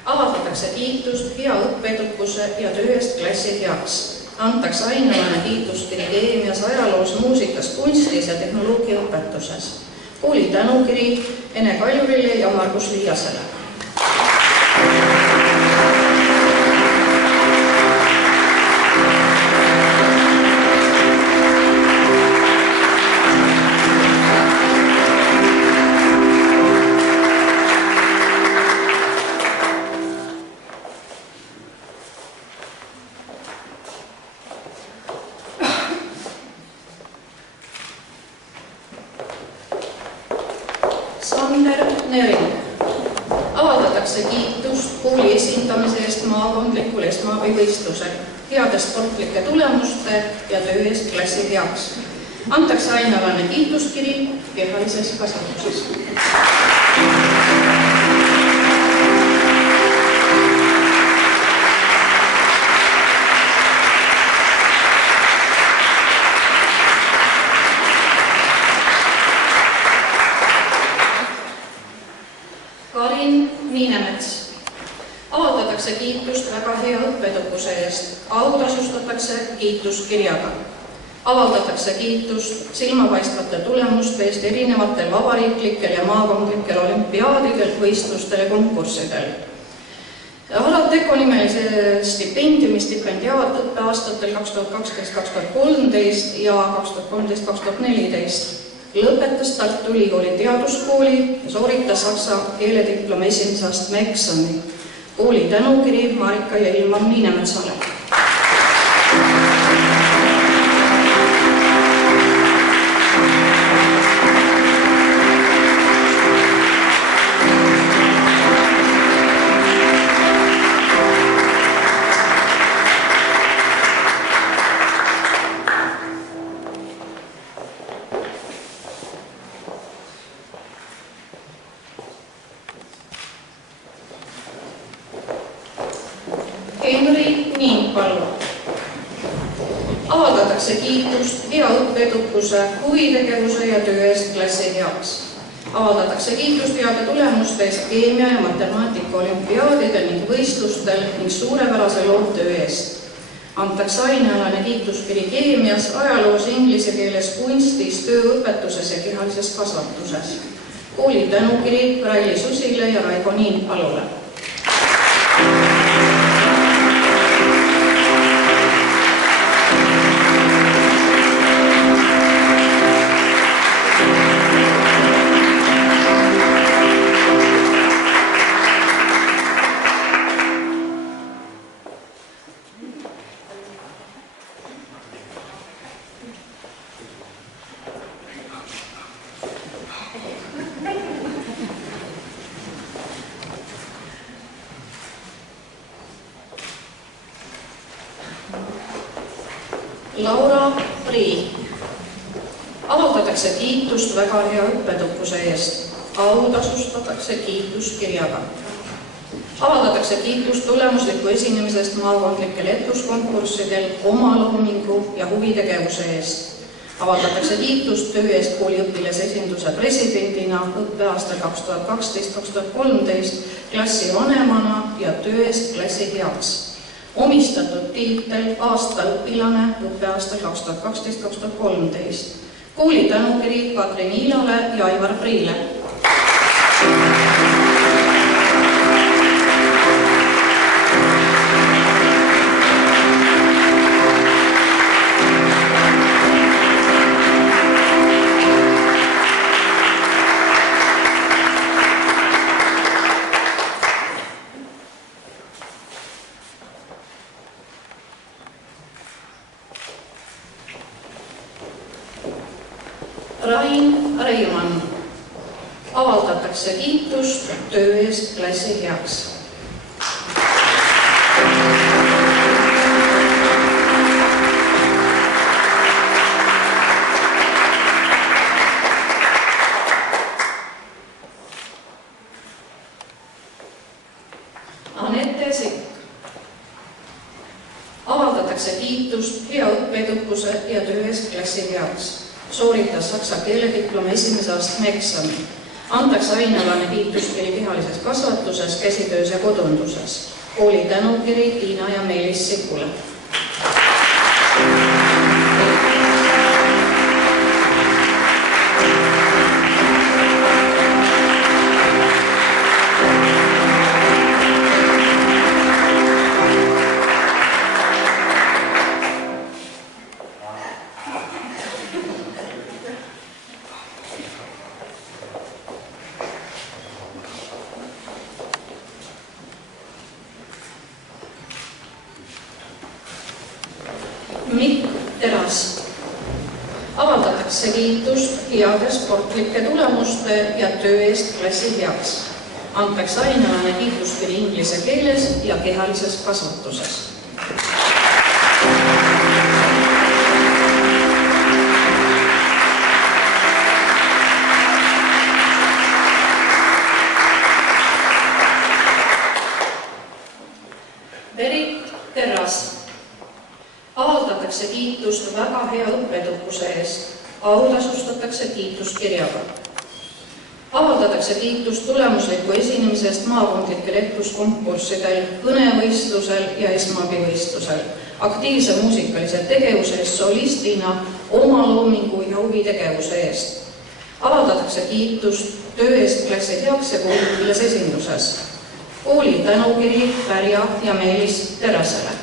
Avaldatakse kiitust hea õppeedukuse ja töö eest klassi heaks. Antakse ainalane kiituskiri keemias, ajaloos, muusikas, kunstis ja tehnoloogia õpetuses. Kooli tänukiri Ene Kaljurile ja Margus Liiasele. Sander Nering. Avaldatakse kiitust kooli esindamise eest maakondlikul esmaabivõistlusel, heade sportlike tulemuste ja töö eest klassi heaks. Antakse ainalane kiituskiri kehalises kasvatuses. Karin Niinemets. Avaldatakse kiitust väga hea õppeedukuse eest. Autasustatakse kiituskirjaga. Avaldatakse kiitust silmapaistvate tulemuste eest erinevatel vabariiklikel ja maakondlikel olümpiaadidel, võistlustel ja konkurssidel. Alar Teko nimelise stipendiumi stipendiaat õppeaastatel 2012-2013 ja 2013-2014. Lõpetas Tartu Ülikooli teaduskooli ja sooritas saksa keele diplomi 1. astme eksami. Kooli tänukiri Marika ja Ilmar Niinemetsale. Avaldatakse kiitust hea õppeedukuse, huvitegevuse ja töö eest klassi heaks. Avaldatakse kiitust heade tulemuste eest keemia ja matemaatika olümpiaadidel ning võistlustel ning suurepärase loovtöö eest. Antakse ainealane kiituskiri keemias, ajaloos, inglise keeles, kunstis, tööõpetuses ja kehalises kasvatuses. Kooli tänukiri Raili Susile ja Raivo Niinpalule. Laura Prii. Avaldatakse kiitust väga hea õppedukuse eest. Autasustatakse kiituskirjaga. Avaldatakse kiitust tulemusliku esinemisest maakondlikel etuskonkurssidel, omaloomingu ja huvitegevuse eest. Avaldatakse kiitust töö eest kooliõpilasesinduse presidendina õppeaastal 2012-2013 klassi vanemana ja töö eest klassi heaks. Omistatud tiitel aasta õpilane õppeaastal 2012-2013. Kooli tänukiri Katrin Iilale ja Aivar Priile. Rain Reimann. Avaldatakse kiitust töö eest klassi heaks. Anette Sikk. Avaldatakse kiitust hea õppeedukuse ja töö eest klassi heaks. Sooritas saksa keelediploma esimese astme eksami. Antakse ainealane kiituskiri kehalises kasvatuses, käsitöös ja kodunduses. Kooli tänukiri Tiina ja Meelis Sikule. Mikk Teras. Avaldatakse kiitust heade sportlike tulemuste ja töö eest klassi heaks. Antakse ainealane kiituskiri inglise keeles ja kehalises kasvatuses. Berit Terras. Avaldatakse kiitust väga hea õppedukuse eest. Autasustatakse kiituskirjaga. Avaldatakse kiitust tulemusliku esinemisest maakondlikel etuskonkurssidel, kõnevõistlusel ja esmaabivõistlusel, aktiivse muusikalise tegevuse eest solistina, omaloomingu ja huvitegevuse eest. Avaldatakse kiitust töö eest klassi heaks ja kooliõpilasesinduses. Kooli tänukiri Pärja ja Meelis Terasele.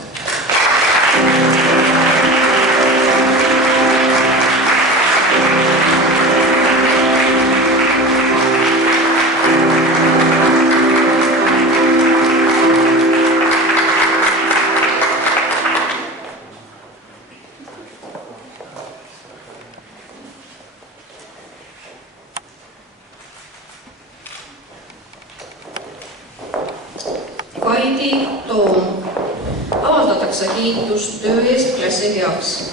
Kaidi Toom. Avaldatakse kiitust töö eest klassi heaks.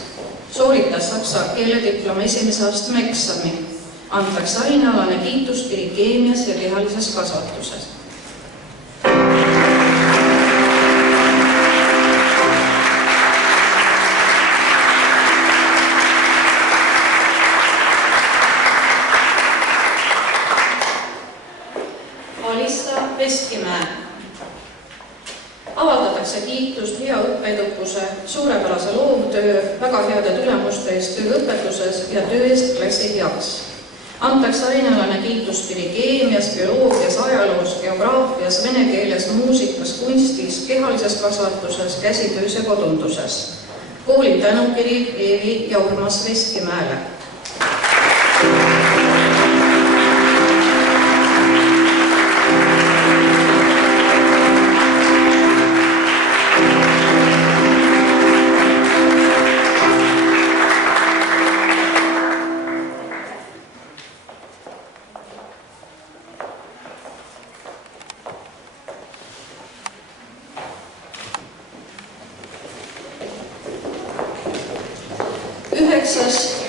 Sooritas saksa keelediploma esimese astme eksami. Antakse ainealane kiituskiri keemias ja kehalises kasvatuses. Veskimäe. Avaldatakse kiitust hea õppeedukuse, suurepärase loovtöö, väga heade tulemuste eest tööõpetuses ja töö eest klassi heaks. Antakse ainealane kiitus keemias, bioloogias, ajaloos, geograafias, vene keeles, muusikas, kunstis, kehalises kasvatuses, käsitöös ja kodunduses. Kooli tänukiri Eevi ja Urmas Veskimäele.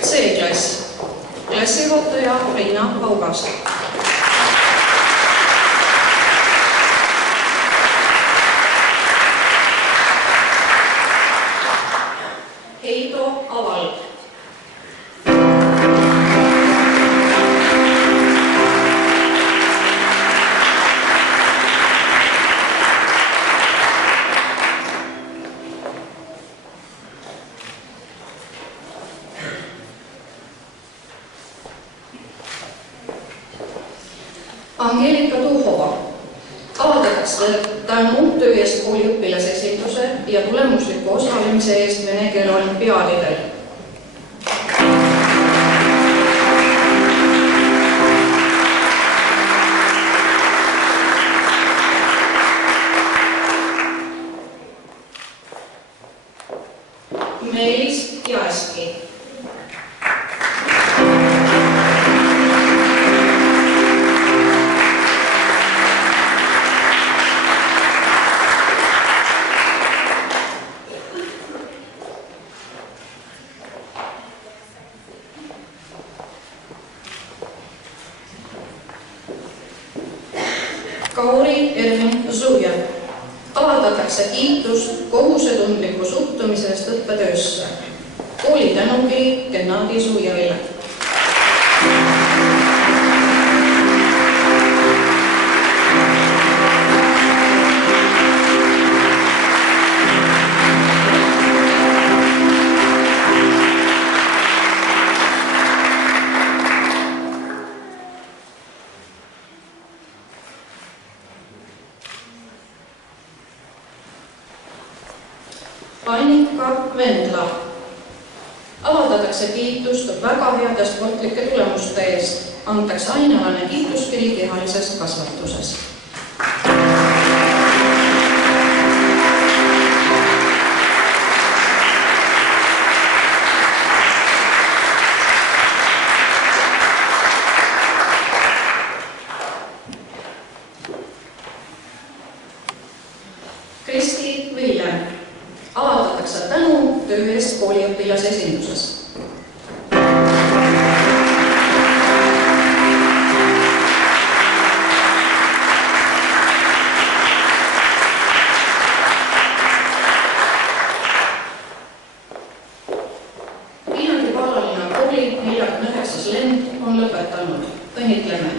C-klass. Klassijuhataja Riina Paugas. Heido Aval. Angelika Tuhova. Avaldatakse tänu töö eest kooliõpilase esinduse ja tulemusliku osalemise eest vene keele olümpiaadidel. Meelis Jaeski. Kauri Ervin Zujev. Avaldatakse kiitust kohusetundliku suhtumise eest õppetöösse. Kooli tänukiri Gennadi Zujevile. Annika Vendla. Avaldatakse kiitust väga heade sportlike tulemuste eest. Antakse ainealane kiituskiri kehalises kasvatuses. Kristi Villem. Avaldatakse tänu töö eest kooliõpilase esinduses. Viljandi vallalinna kooli 49. lend on lõpetanud. Õnnitleme!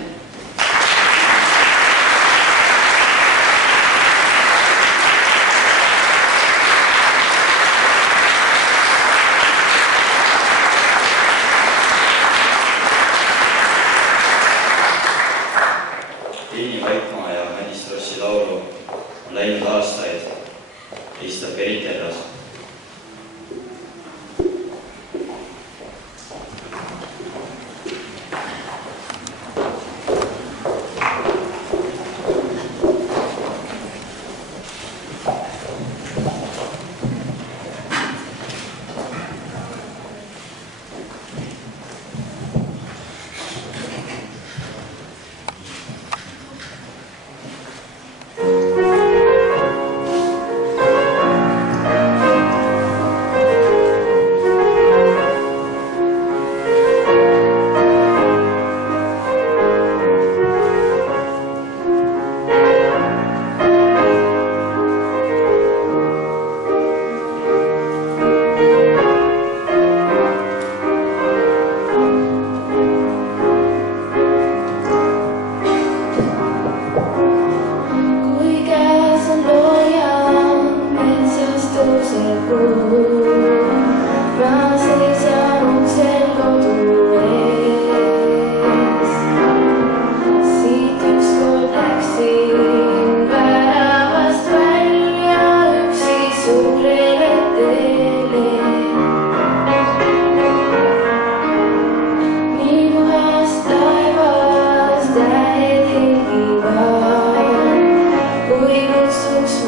Liini Vaikmaa ja Madis Trossi laulu on läinud aastaid, istab eriterras.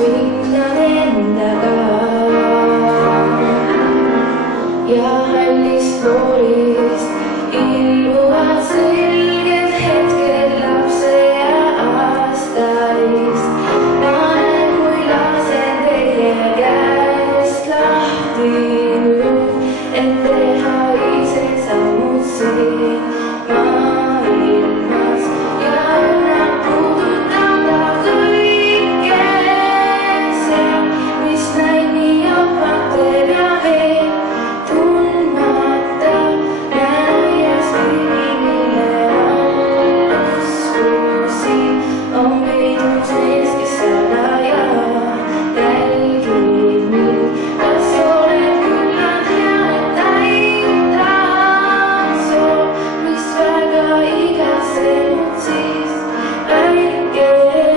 minna endaga ja hallist noorist ilmuvad selged hetked lapse ja aastaist. Ma näen, kui lasen teie käest lahti nüüd, et teha ise sammud siin maailmas ja õnnad puudutada kõike seal, mis näib nii ahvatlev ja veel tundmata. Näen aias pilli, mille all uskusin, on peidus mees, kes salaja jälgib mind. Kas olen küllalt hea, et aita soov, mis väga igatsenud siis. Väike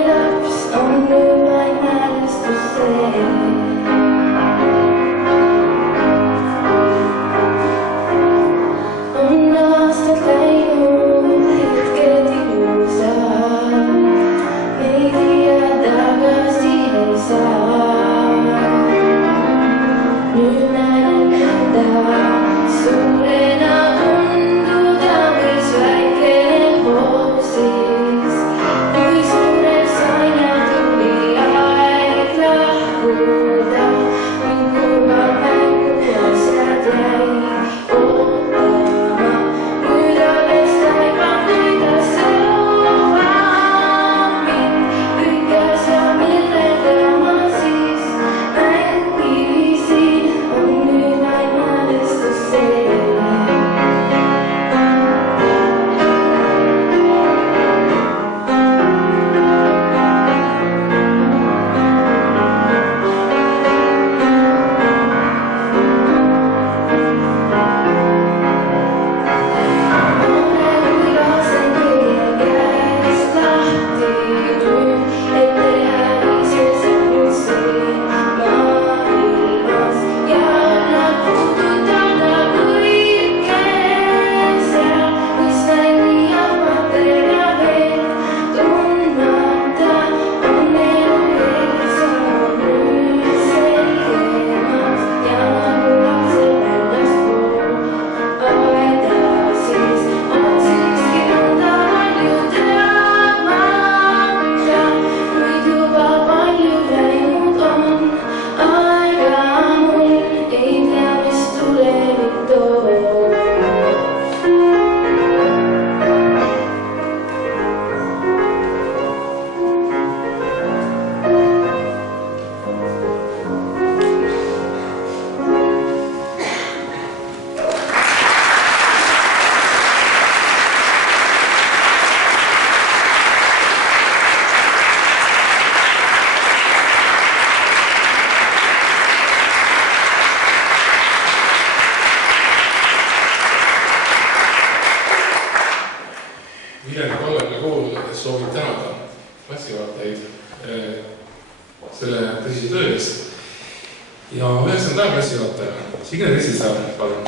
laps on nüüd vaid mälestused. On aastad läinud, hetked ilusad, veidi ja tagasi ei saa. Nüüd näen enda suurena tunduda võis väikene hoop siis, kui suureks sain ja tuli aeg lahkuda. Mind kurvad mängu asjad jäid ootama. Nüüd alles taiban, kuidas sõuab mind kõik asja, millega ma siis mängisin, on nüüd vaid mälestused. Kui lasen teie käest lahti nüüd, et teha ise sammud siin maailmas ja õnnad puudutada kõike seal, mis näib nii ahvatlev ja veel tundmata. On elu veelgi saanud nüüd selgemaks ja nagu lapsel väljaspool aeda siis on siiski nõnda palju teadmata, kuid juba palju läinud on aega mul, ei tea, mis tulevik toob. Viljandi Kallemere kool soovib tänada klassijuhatajaid selle tõsise töö eest. Ja 9. klassijuhataja Signe Ristisaar, palun.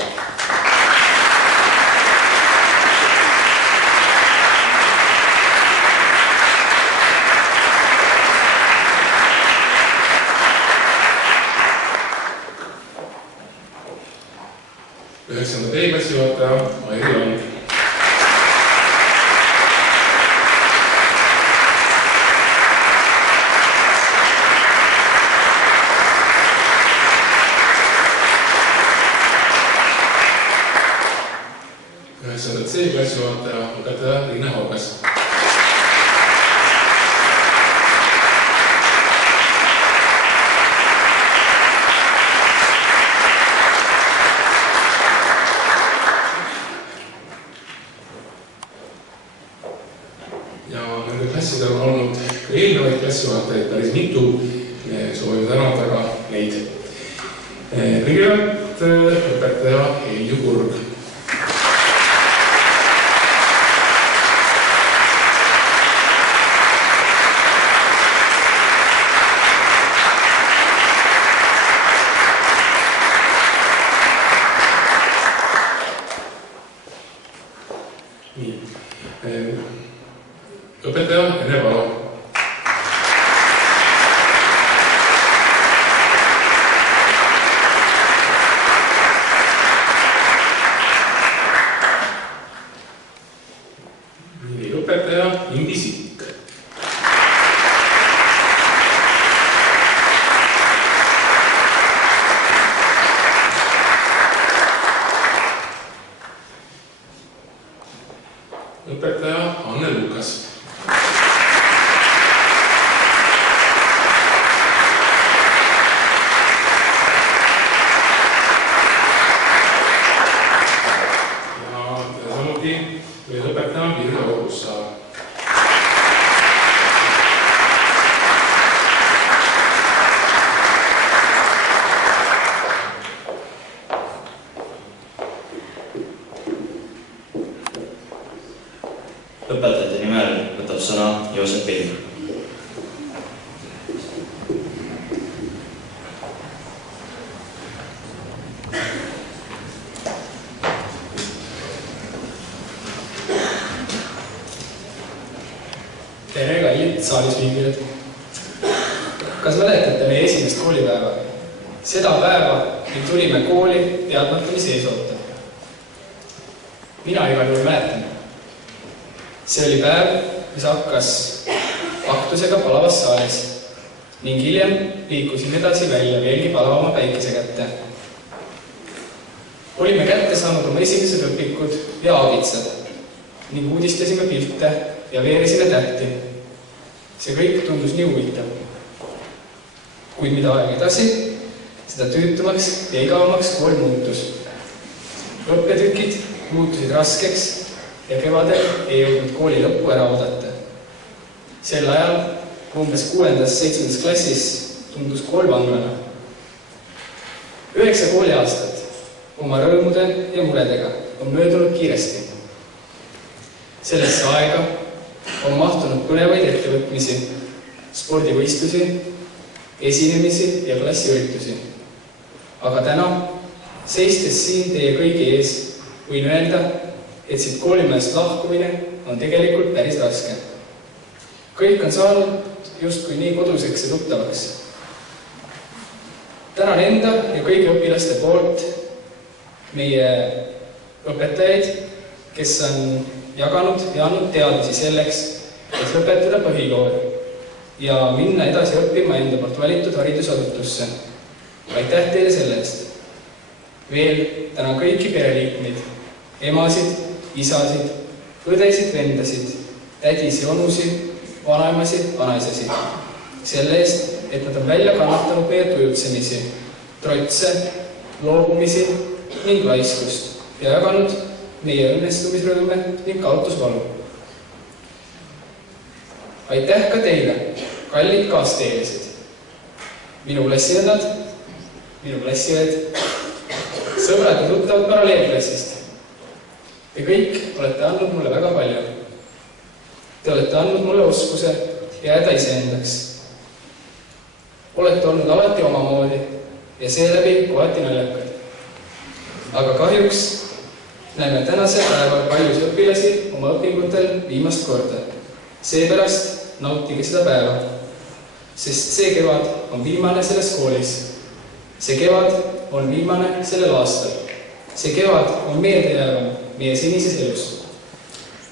9. B-klassi juhataja Airi Lang. 9. C-klassi juhataja õpetaja Liina Haugas. 9. klassidel on olnud eelnevaid klassijuhatajaid päris mitu. Soovime tänada ka neid. Kõigepealt õpetaja Helju Kurg. Õpetaja Ene Palo. õpetaja Indi Sikk. Õpetaja Anne Lukas. Õpetajate nimel võtab sõna Joosep Pilv. Tere, kallid saalis viibijad! Kas mäletate meie esimest koolipäeva? Seda päeva, mil tulime kooli teadmata, mis ees ootab. Mina igal juhul mäletan. See oli päev, mis hakkas aktusega palavas saalis ning hiljem liikusin edasi välja veelgi palavama päikese kätte. Olime kätte saanud oma esimesed õpikud ja aagitsad ning uudistasime pilte ja veerisime tähti. See kõik tundus nii huvitav. Kuid mida aeg edasi, seda tüütumaks ja igavamaks kool muutus. Õppetükid muutusid raskeks ja kevadel ei jõudnud kooli lõppu ära oodata. Sel ajal umbes 6.-7. klassis tundus kool vanglana. 9 kooliaastat oma rõõmude ja muredega on möödunud kiiresti. Sellesse aega on mahtunud põnevaid ettevõtmisi, spordivõistlusi, esinemisi ja klassiüritusi. Aga täna, seistes siin teie kõigi ees, võin öelda, et siit koolimajast lahkumine on tegelikult päris raske. Kõik on saanud justkui nii koduseks ja tuttavaks. Tänan enda ja kõigi õpilaste poolt meie õpetajaid, kes on jaganud ja andnud teadmisi selleks, et lõpetada põhikool ja minna edasi õppima enda poolt valitud haridusasutusse. Aitäh teile selle eest! Veel tänan kõiki pereliikmeid, emasid, isasid, õdesid, vendasid, tädisi, onusid, vanaemasid, vanaisasid. Selle eest, et nad on välja kannatanud meie tujutsemisi, trotse, loobumisi ning laiskust ja jaganud meie õnnestumisrõõme ning kaotusvalu. Aitäh ka teile, kallid kaasteelised, minu klassiõnnad, minu klassiõed, sõbrad ja tuttavad paralleelklassist. Te kõik olete andnud mulle väga palju. Te olete andnud mulle oskuse jääda iseendaks. Olete olnud alati omamoodi ja seeläbi kohati naljakad. Aga kahjuks näeme tänase päeval paljus õpilasi oma õpingutel viimast korda. Seepärast nautige seda päeva, sest see kevad on viimane selles koolis. See kevad on viimane sellel aastal. See kevad on meeldejäävam meie senises elus.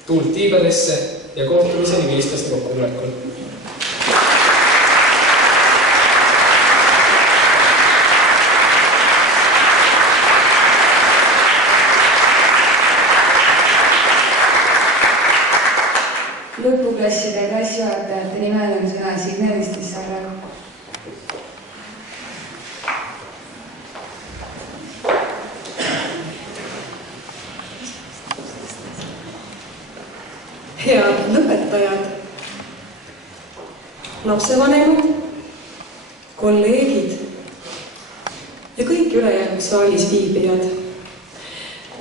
Tuult tiibadesse ja kohtumiseni viistlaste kokkutulekul. Lõpuklasside klassijuhatajate nimel on sõna Signe Ristissaarel. Head lõpetajad, lapsevanemad, kolleegid ja kõik ülejäänud saalis viibijad.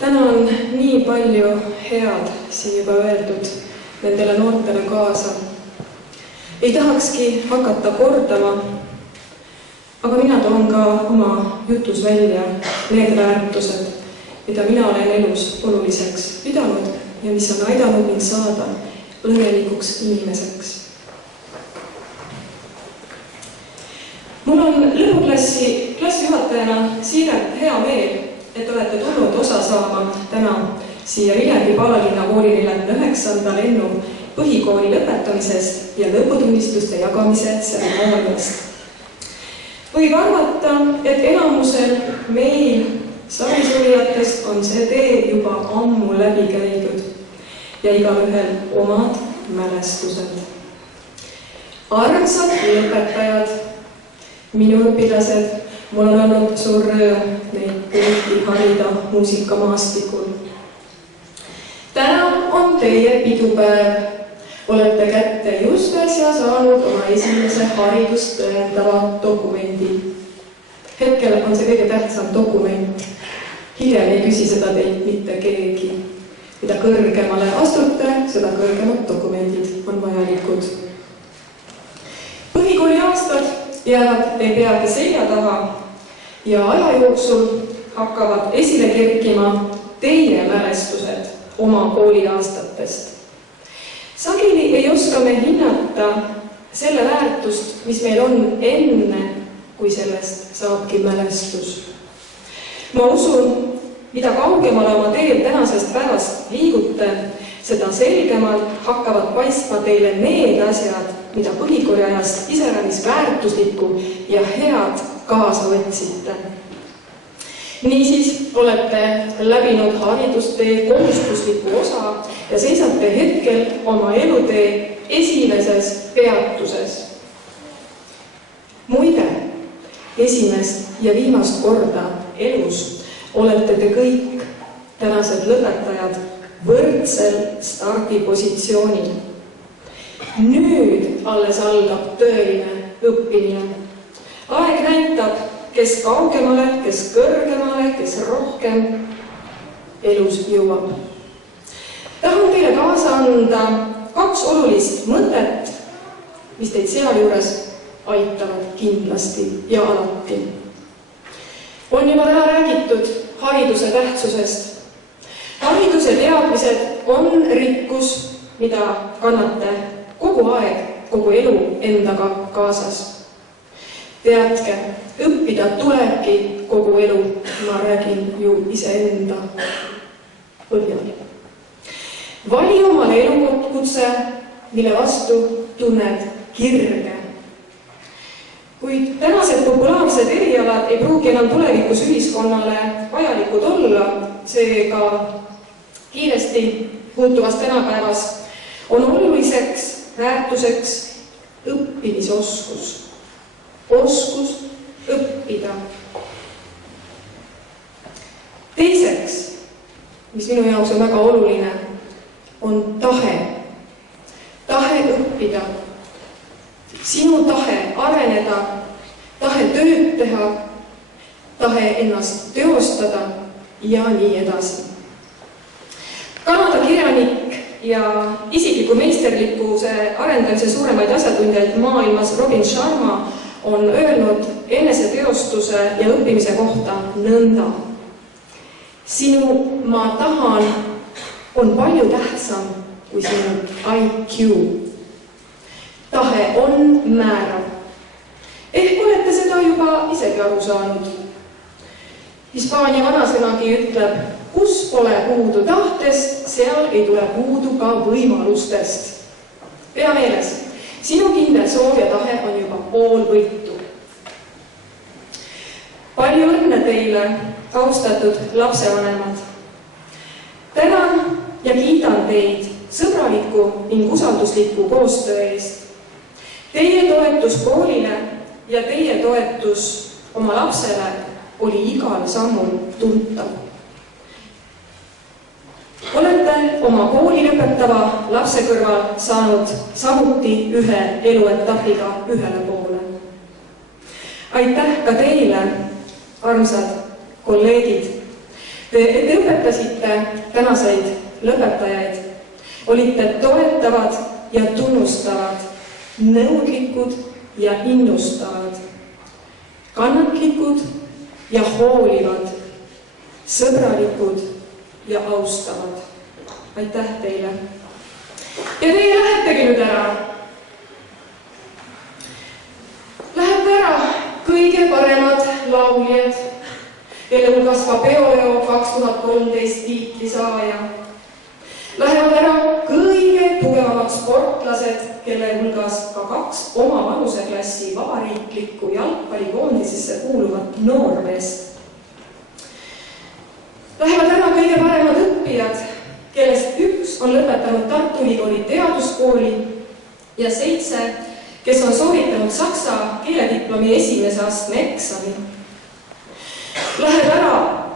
Täna on nii palju head siin juba öeldud nendele noortele kaasa. Ei tahakski hakata kordama, aga mina toon ka oma jutus välja need väärtused, mida mina olen elus oluliseks pidanud ja mis on aidanud mind saada õnnelikuks inimeseks. Mul on lõpuklassi klassijuhatajana siiralt hea meel, et olete tulnud osa saama täna siia Viljandi Paalalinna kooli 49. lennu põhikooli lõpetamisest ja lõputunnistuste jagamise tseremooniast. Võib arvata, et enamusel meil saalis olijatest on see tee juba ammu läbi käidud ja igaühel omad mälestused. Armsad lõpetajad, minu õpilased, mul on olnud suur rõõm neid kõiki harida muusikamaastikul. Täna on teie pidupäev. Olete kätte just äsja saanud oma esimese haridust tõendava dokumendi. Hetkel on see kõige tähtsam dokument. Hiljem ei küsi seda teilt mitte keegi. Mida kõrgemale astute, seda kõrgemad dokumendid on vajalikud. Põhikooli aastad jäävad ei peagi selja taha ja aja jooksul hakkavad esile kerkima teie mälestused oma kooliaastatest. Sageli ei oska me hinnata selle väärtust, mis meil on enne, kui sellest saabki mälestus. Ma usun, mida kaugemale oma teel tänasest päevast liigute, seda selgemalt hakkavad paistma teile need asjad, mida põhikooli ajast iseäranis väärtuslikku ja head kaasa võtsite. Niisiis olete läbinud haridustee kohustusliku osa ja seisate hetkel oma elutee esimeses peatuses. Muide, esimest ja viimast korda elus olete te kõik tänased lõpetajad võrdsel stardipositsioonil. Nüüd alles algab tõeline õppimine. Aeg näitab, kes kaugemale, kes kõrgemale, kes rohkem elus jõuab. Tahan teile kaasa anda 2 olulist mõtet, mis teid sealjuures aitavad kindlasti ja alati. On juba täna räägitud hariduse tähtsusest. Hariduse teadmised on rikkus, mida kannate kogu aeg, kogu elu endaga kaasas. Teadke, õppida tulebki kogu elu, ma räägin ju iseenda põhjal. Vali omale elukutse, mille vastu tunned kirge. Kuid tänased populaarsed erialad ei pruugi enam tulevikus ühiskonnale vajalikud olla, seega kiiresti muutuvas tänapäevas on oluliseks väärtuseks õppimisoskus. Oskus õppida. Teiseks, mis minu jaoks on väga oluline, on tahe. Tahe õppida. Sinu tahe areneda, tahe tööd teha, tahe ennast teostada ja nii edasi. Kanada kirjanik ja isikliku meisterlikkuse arendamise suuremaid asjatundjaid maailmas Robin Sharma on öelnud eneseteostuse ja õppimise kohta nõnda. Sinu ma tahan on palju tähtsam kui sinu IQ. Tahe on määrav. Ehk olete seda juba isegi aru saanud. Hispaania vanasõnagi ütleb, kus pole puudu tahtest, seal ei tule puudu ka võimalustest. Pea meeles. Sinu kindel soov ja tahe on juba pool võitu. Palju õnne teile, austatud lapsevanemad. Tänan ja kiidan teid sõbraliku ning usaldusliku koostöö eest. Teie toetus koolile ja teie toetus oma lapsele oli igal sammul tuntav. Olete oma kooli lõpetava lapse kõrval saanud samuti ühe eluetapiga ühele poole. Aitäh ka teile, armsad kolleegid, et te õpetasite tänaseid lõpetajaid. Olite toetavad ja tunnustavad, nõudlikud ja innustavad, kannatlikud ja hoolivad, sõbralikud ja austavad. Aitäh teile. Ja teie lähetegi nüüd ära. Lähete ära kõige paremad lauljad, kelle hulgas ka Peoleo 2013 tiitli saaja Lähevad ära kõige tugevamad sportlased, kelle hulgas ka 2 oma vanuseklassi vabariiklikku jalgpallikoondisesse kuuluvat noormeest. Lähevad ära kõige paremad õppijad, kellest 1 on lõpetanud Tartu Ülikooli teaduskooli ja 7, kes on sooritanud saksa keelediplomi esimese astme eksami. Läheb ära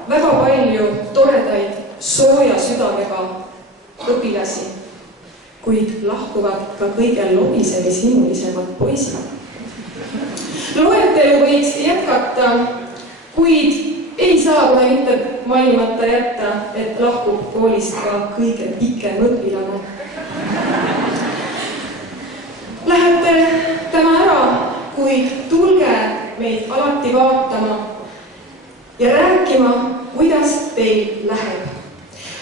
väga palju toredaid sooja südamega õpilasi, kuid lahkuvad ka kõige lobisemishimulisemad poisid. Loetelu võiks jätkata, kuid ei saa kohe mitte mainimata jätta, et lahkub koolist ka kõige pikem õpilane. Lähete täna ära, kuid tulge meid alati vaatama ja rääkima, kuidas teil läheb.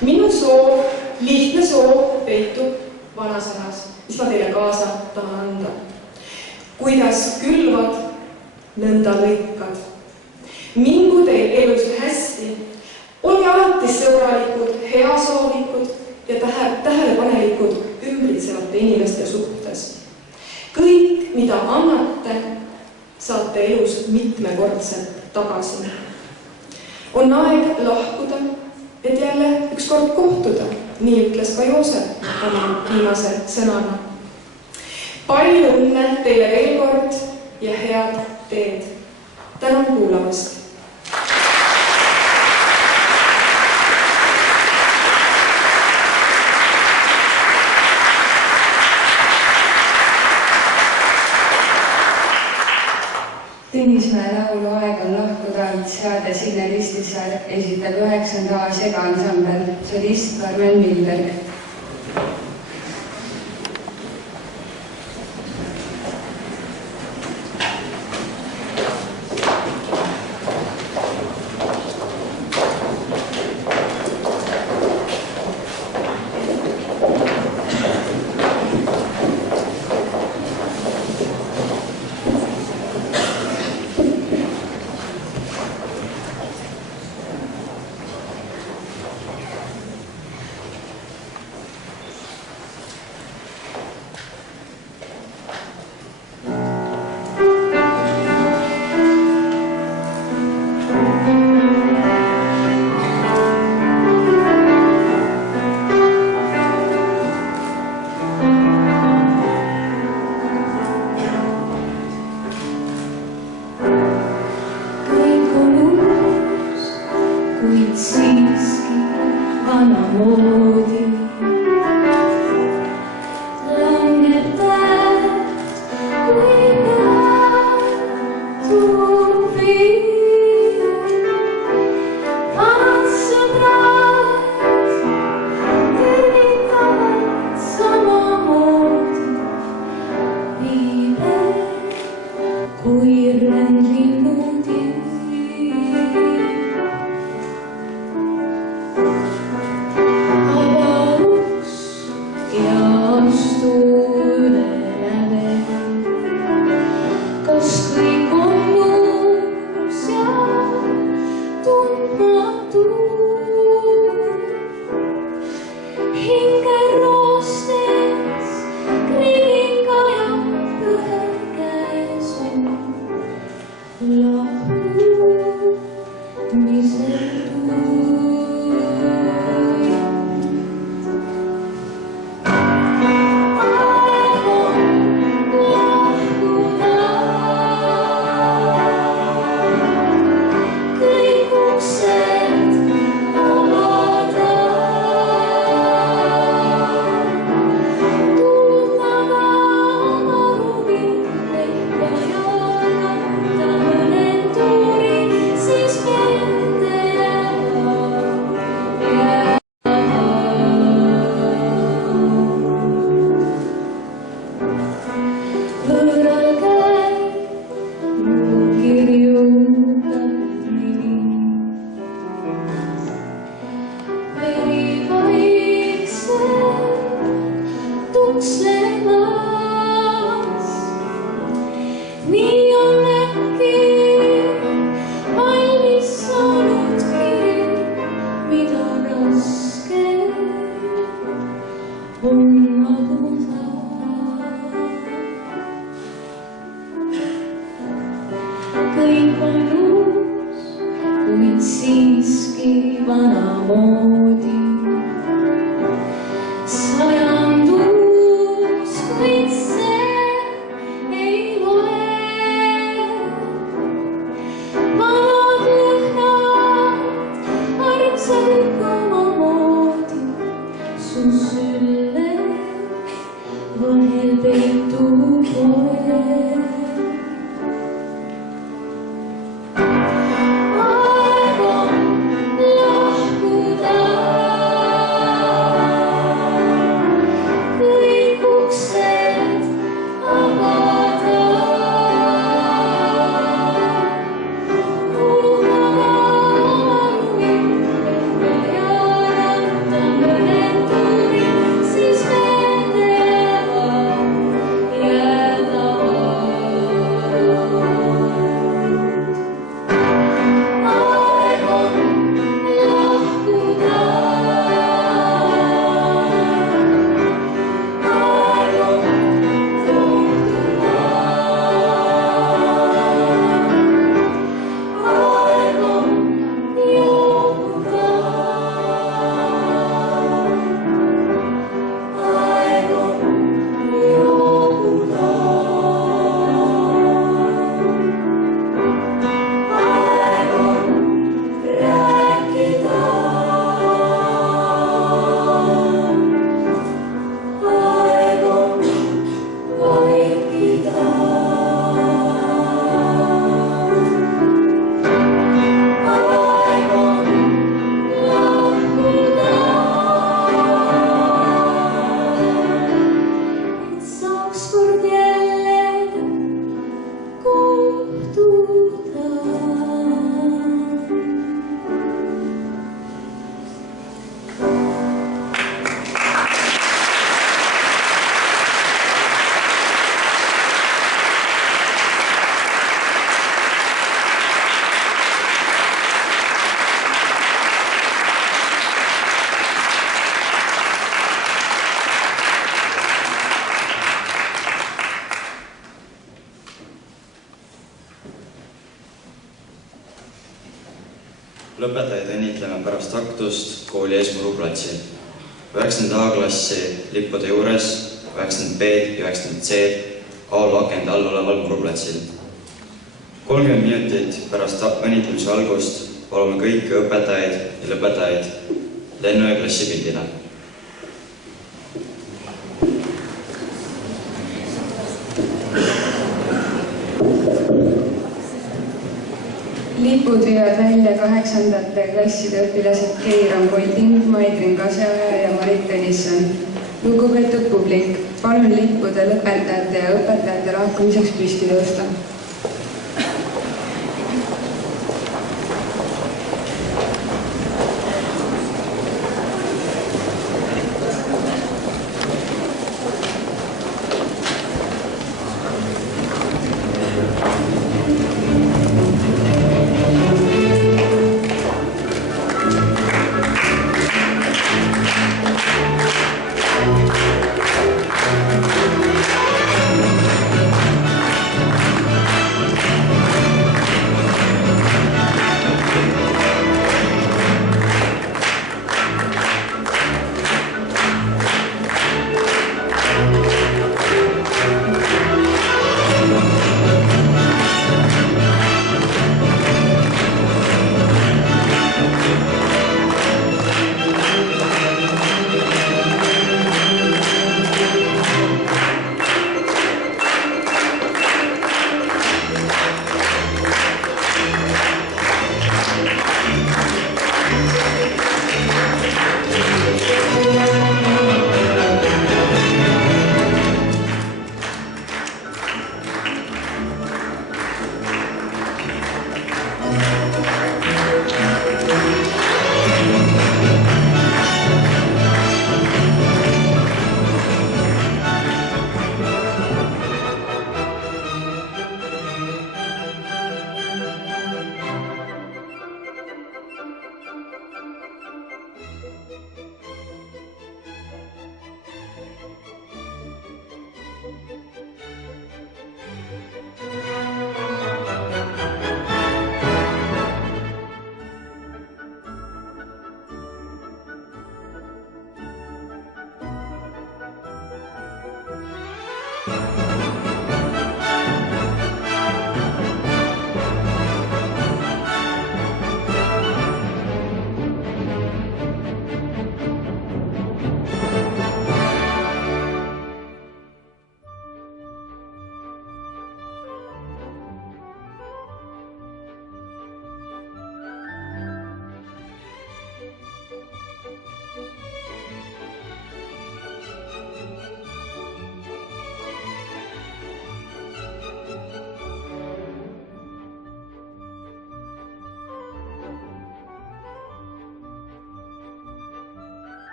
Minu soov, lihtne soov peitub vanasõnas, mis ma teile kaasa tahan anda. Kuidas külvad, nõnda lõikad. Mingu teil elus hästi, olge alati sõbralikud, heasoovlikud ja tähelepanelikud ümbritsevate inimeste suhtes. Kõik, mida annate, saate elus mitmekordselt tagasi. On aeg lahkuda, et jälle ükskord kohtuda, nii ütles ka Joosep oma viimase sõnana. Palju õnne teile veel kord ja head teed. Tänan kuulamast. Tõnismäe laulu Aeg on lahkuda seade Signe Listisaar esitab 9. A segaansambel, solist Karmen Milberg. vahel peitub poeg. Aeg on lahkuda, kõik uksed avada. Siis meelde Lõpetajaid õnnitleme pärast aktust kooli Eesmuru platsil. 9. A-klassi lippude juures, 9. B ja 9. C aulu akende all oleval muruplatsil. 30 minutit pärast õnnitlemise algust palume kõiki õpetajaid ja lõpetajaid lennu- ja klassipildile. Lipud viivad välja 8. klasside õpilased Keiran Poiting, Maidrin Kaseoja ja Marit Tõnisson. Lugupeetud publik, palun lippude lõpetajate ja õpetajate lahkumiseks püsti tõusta.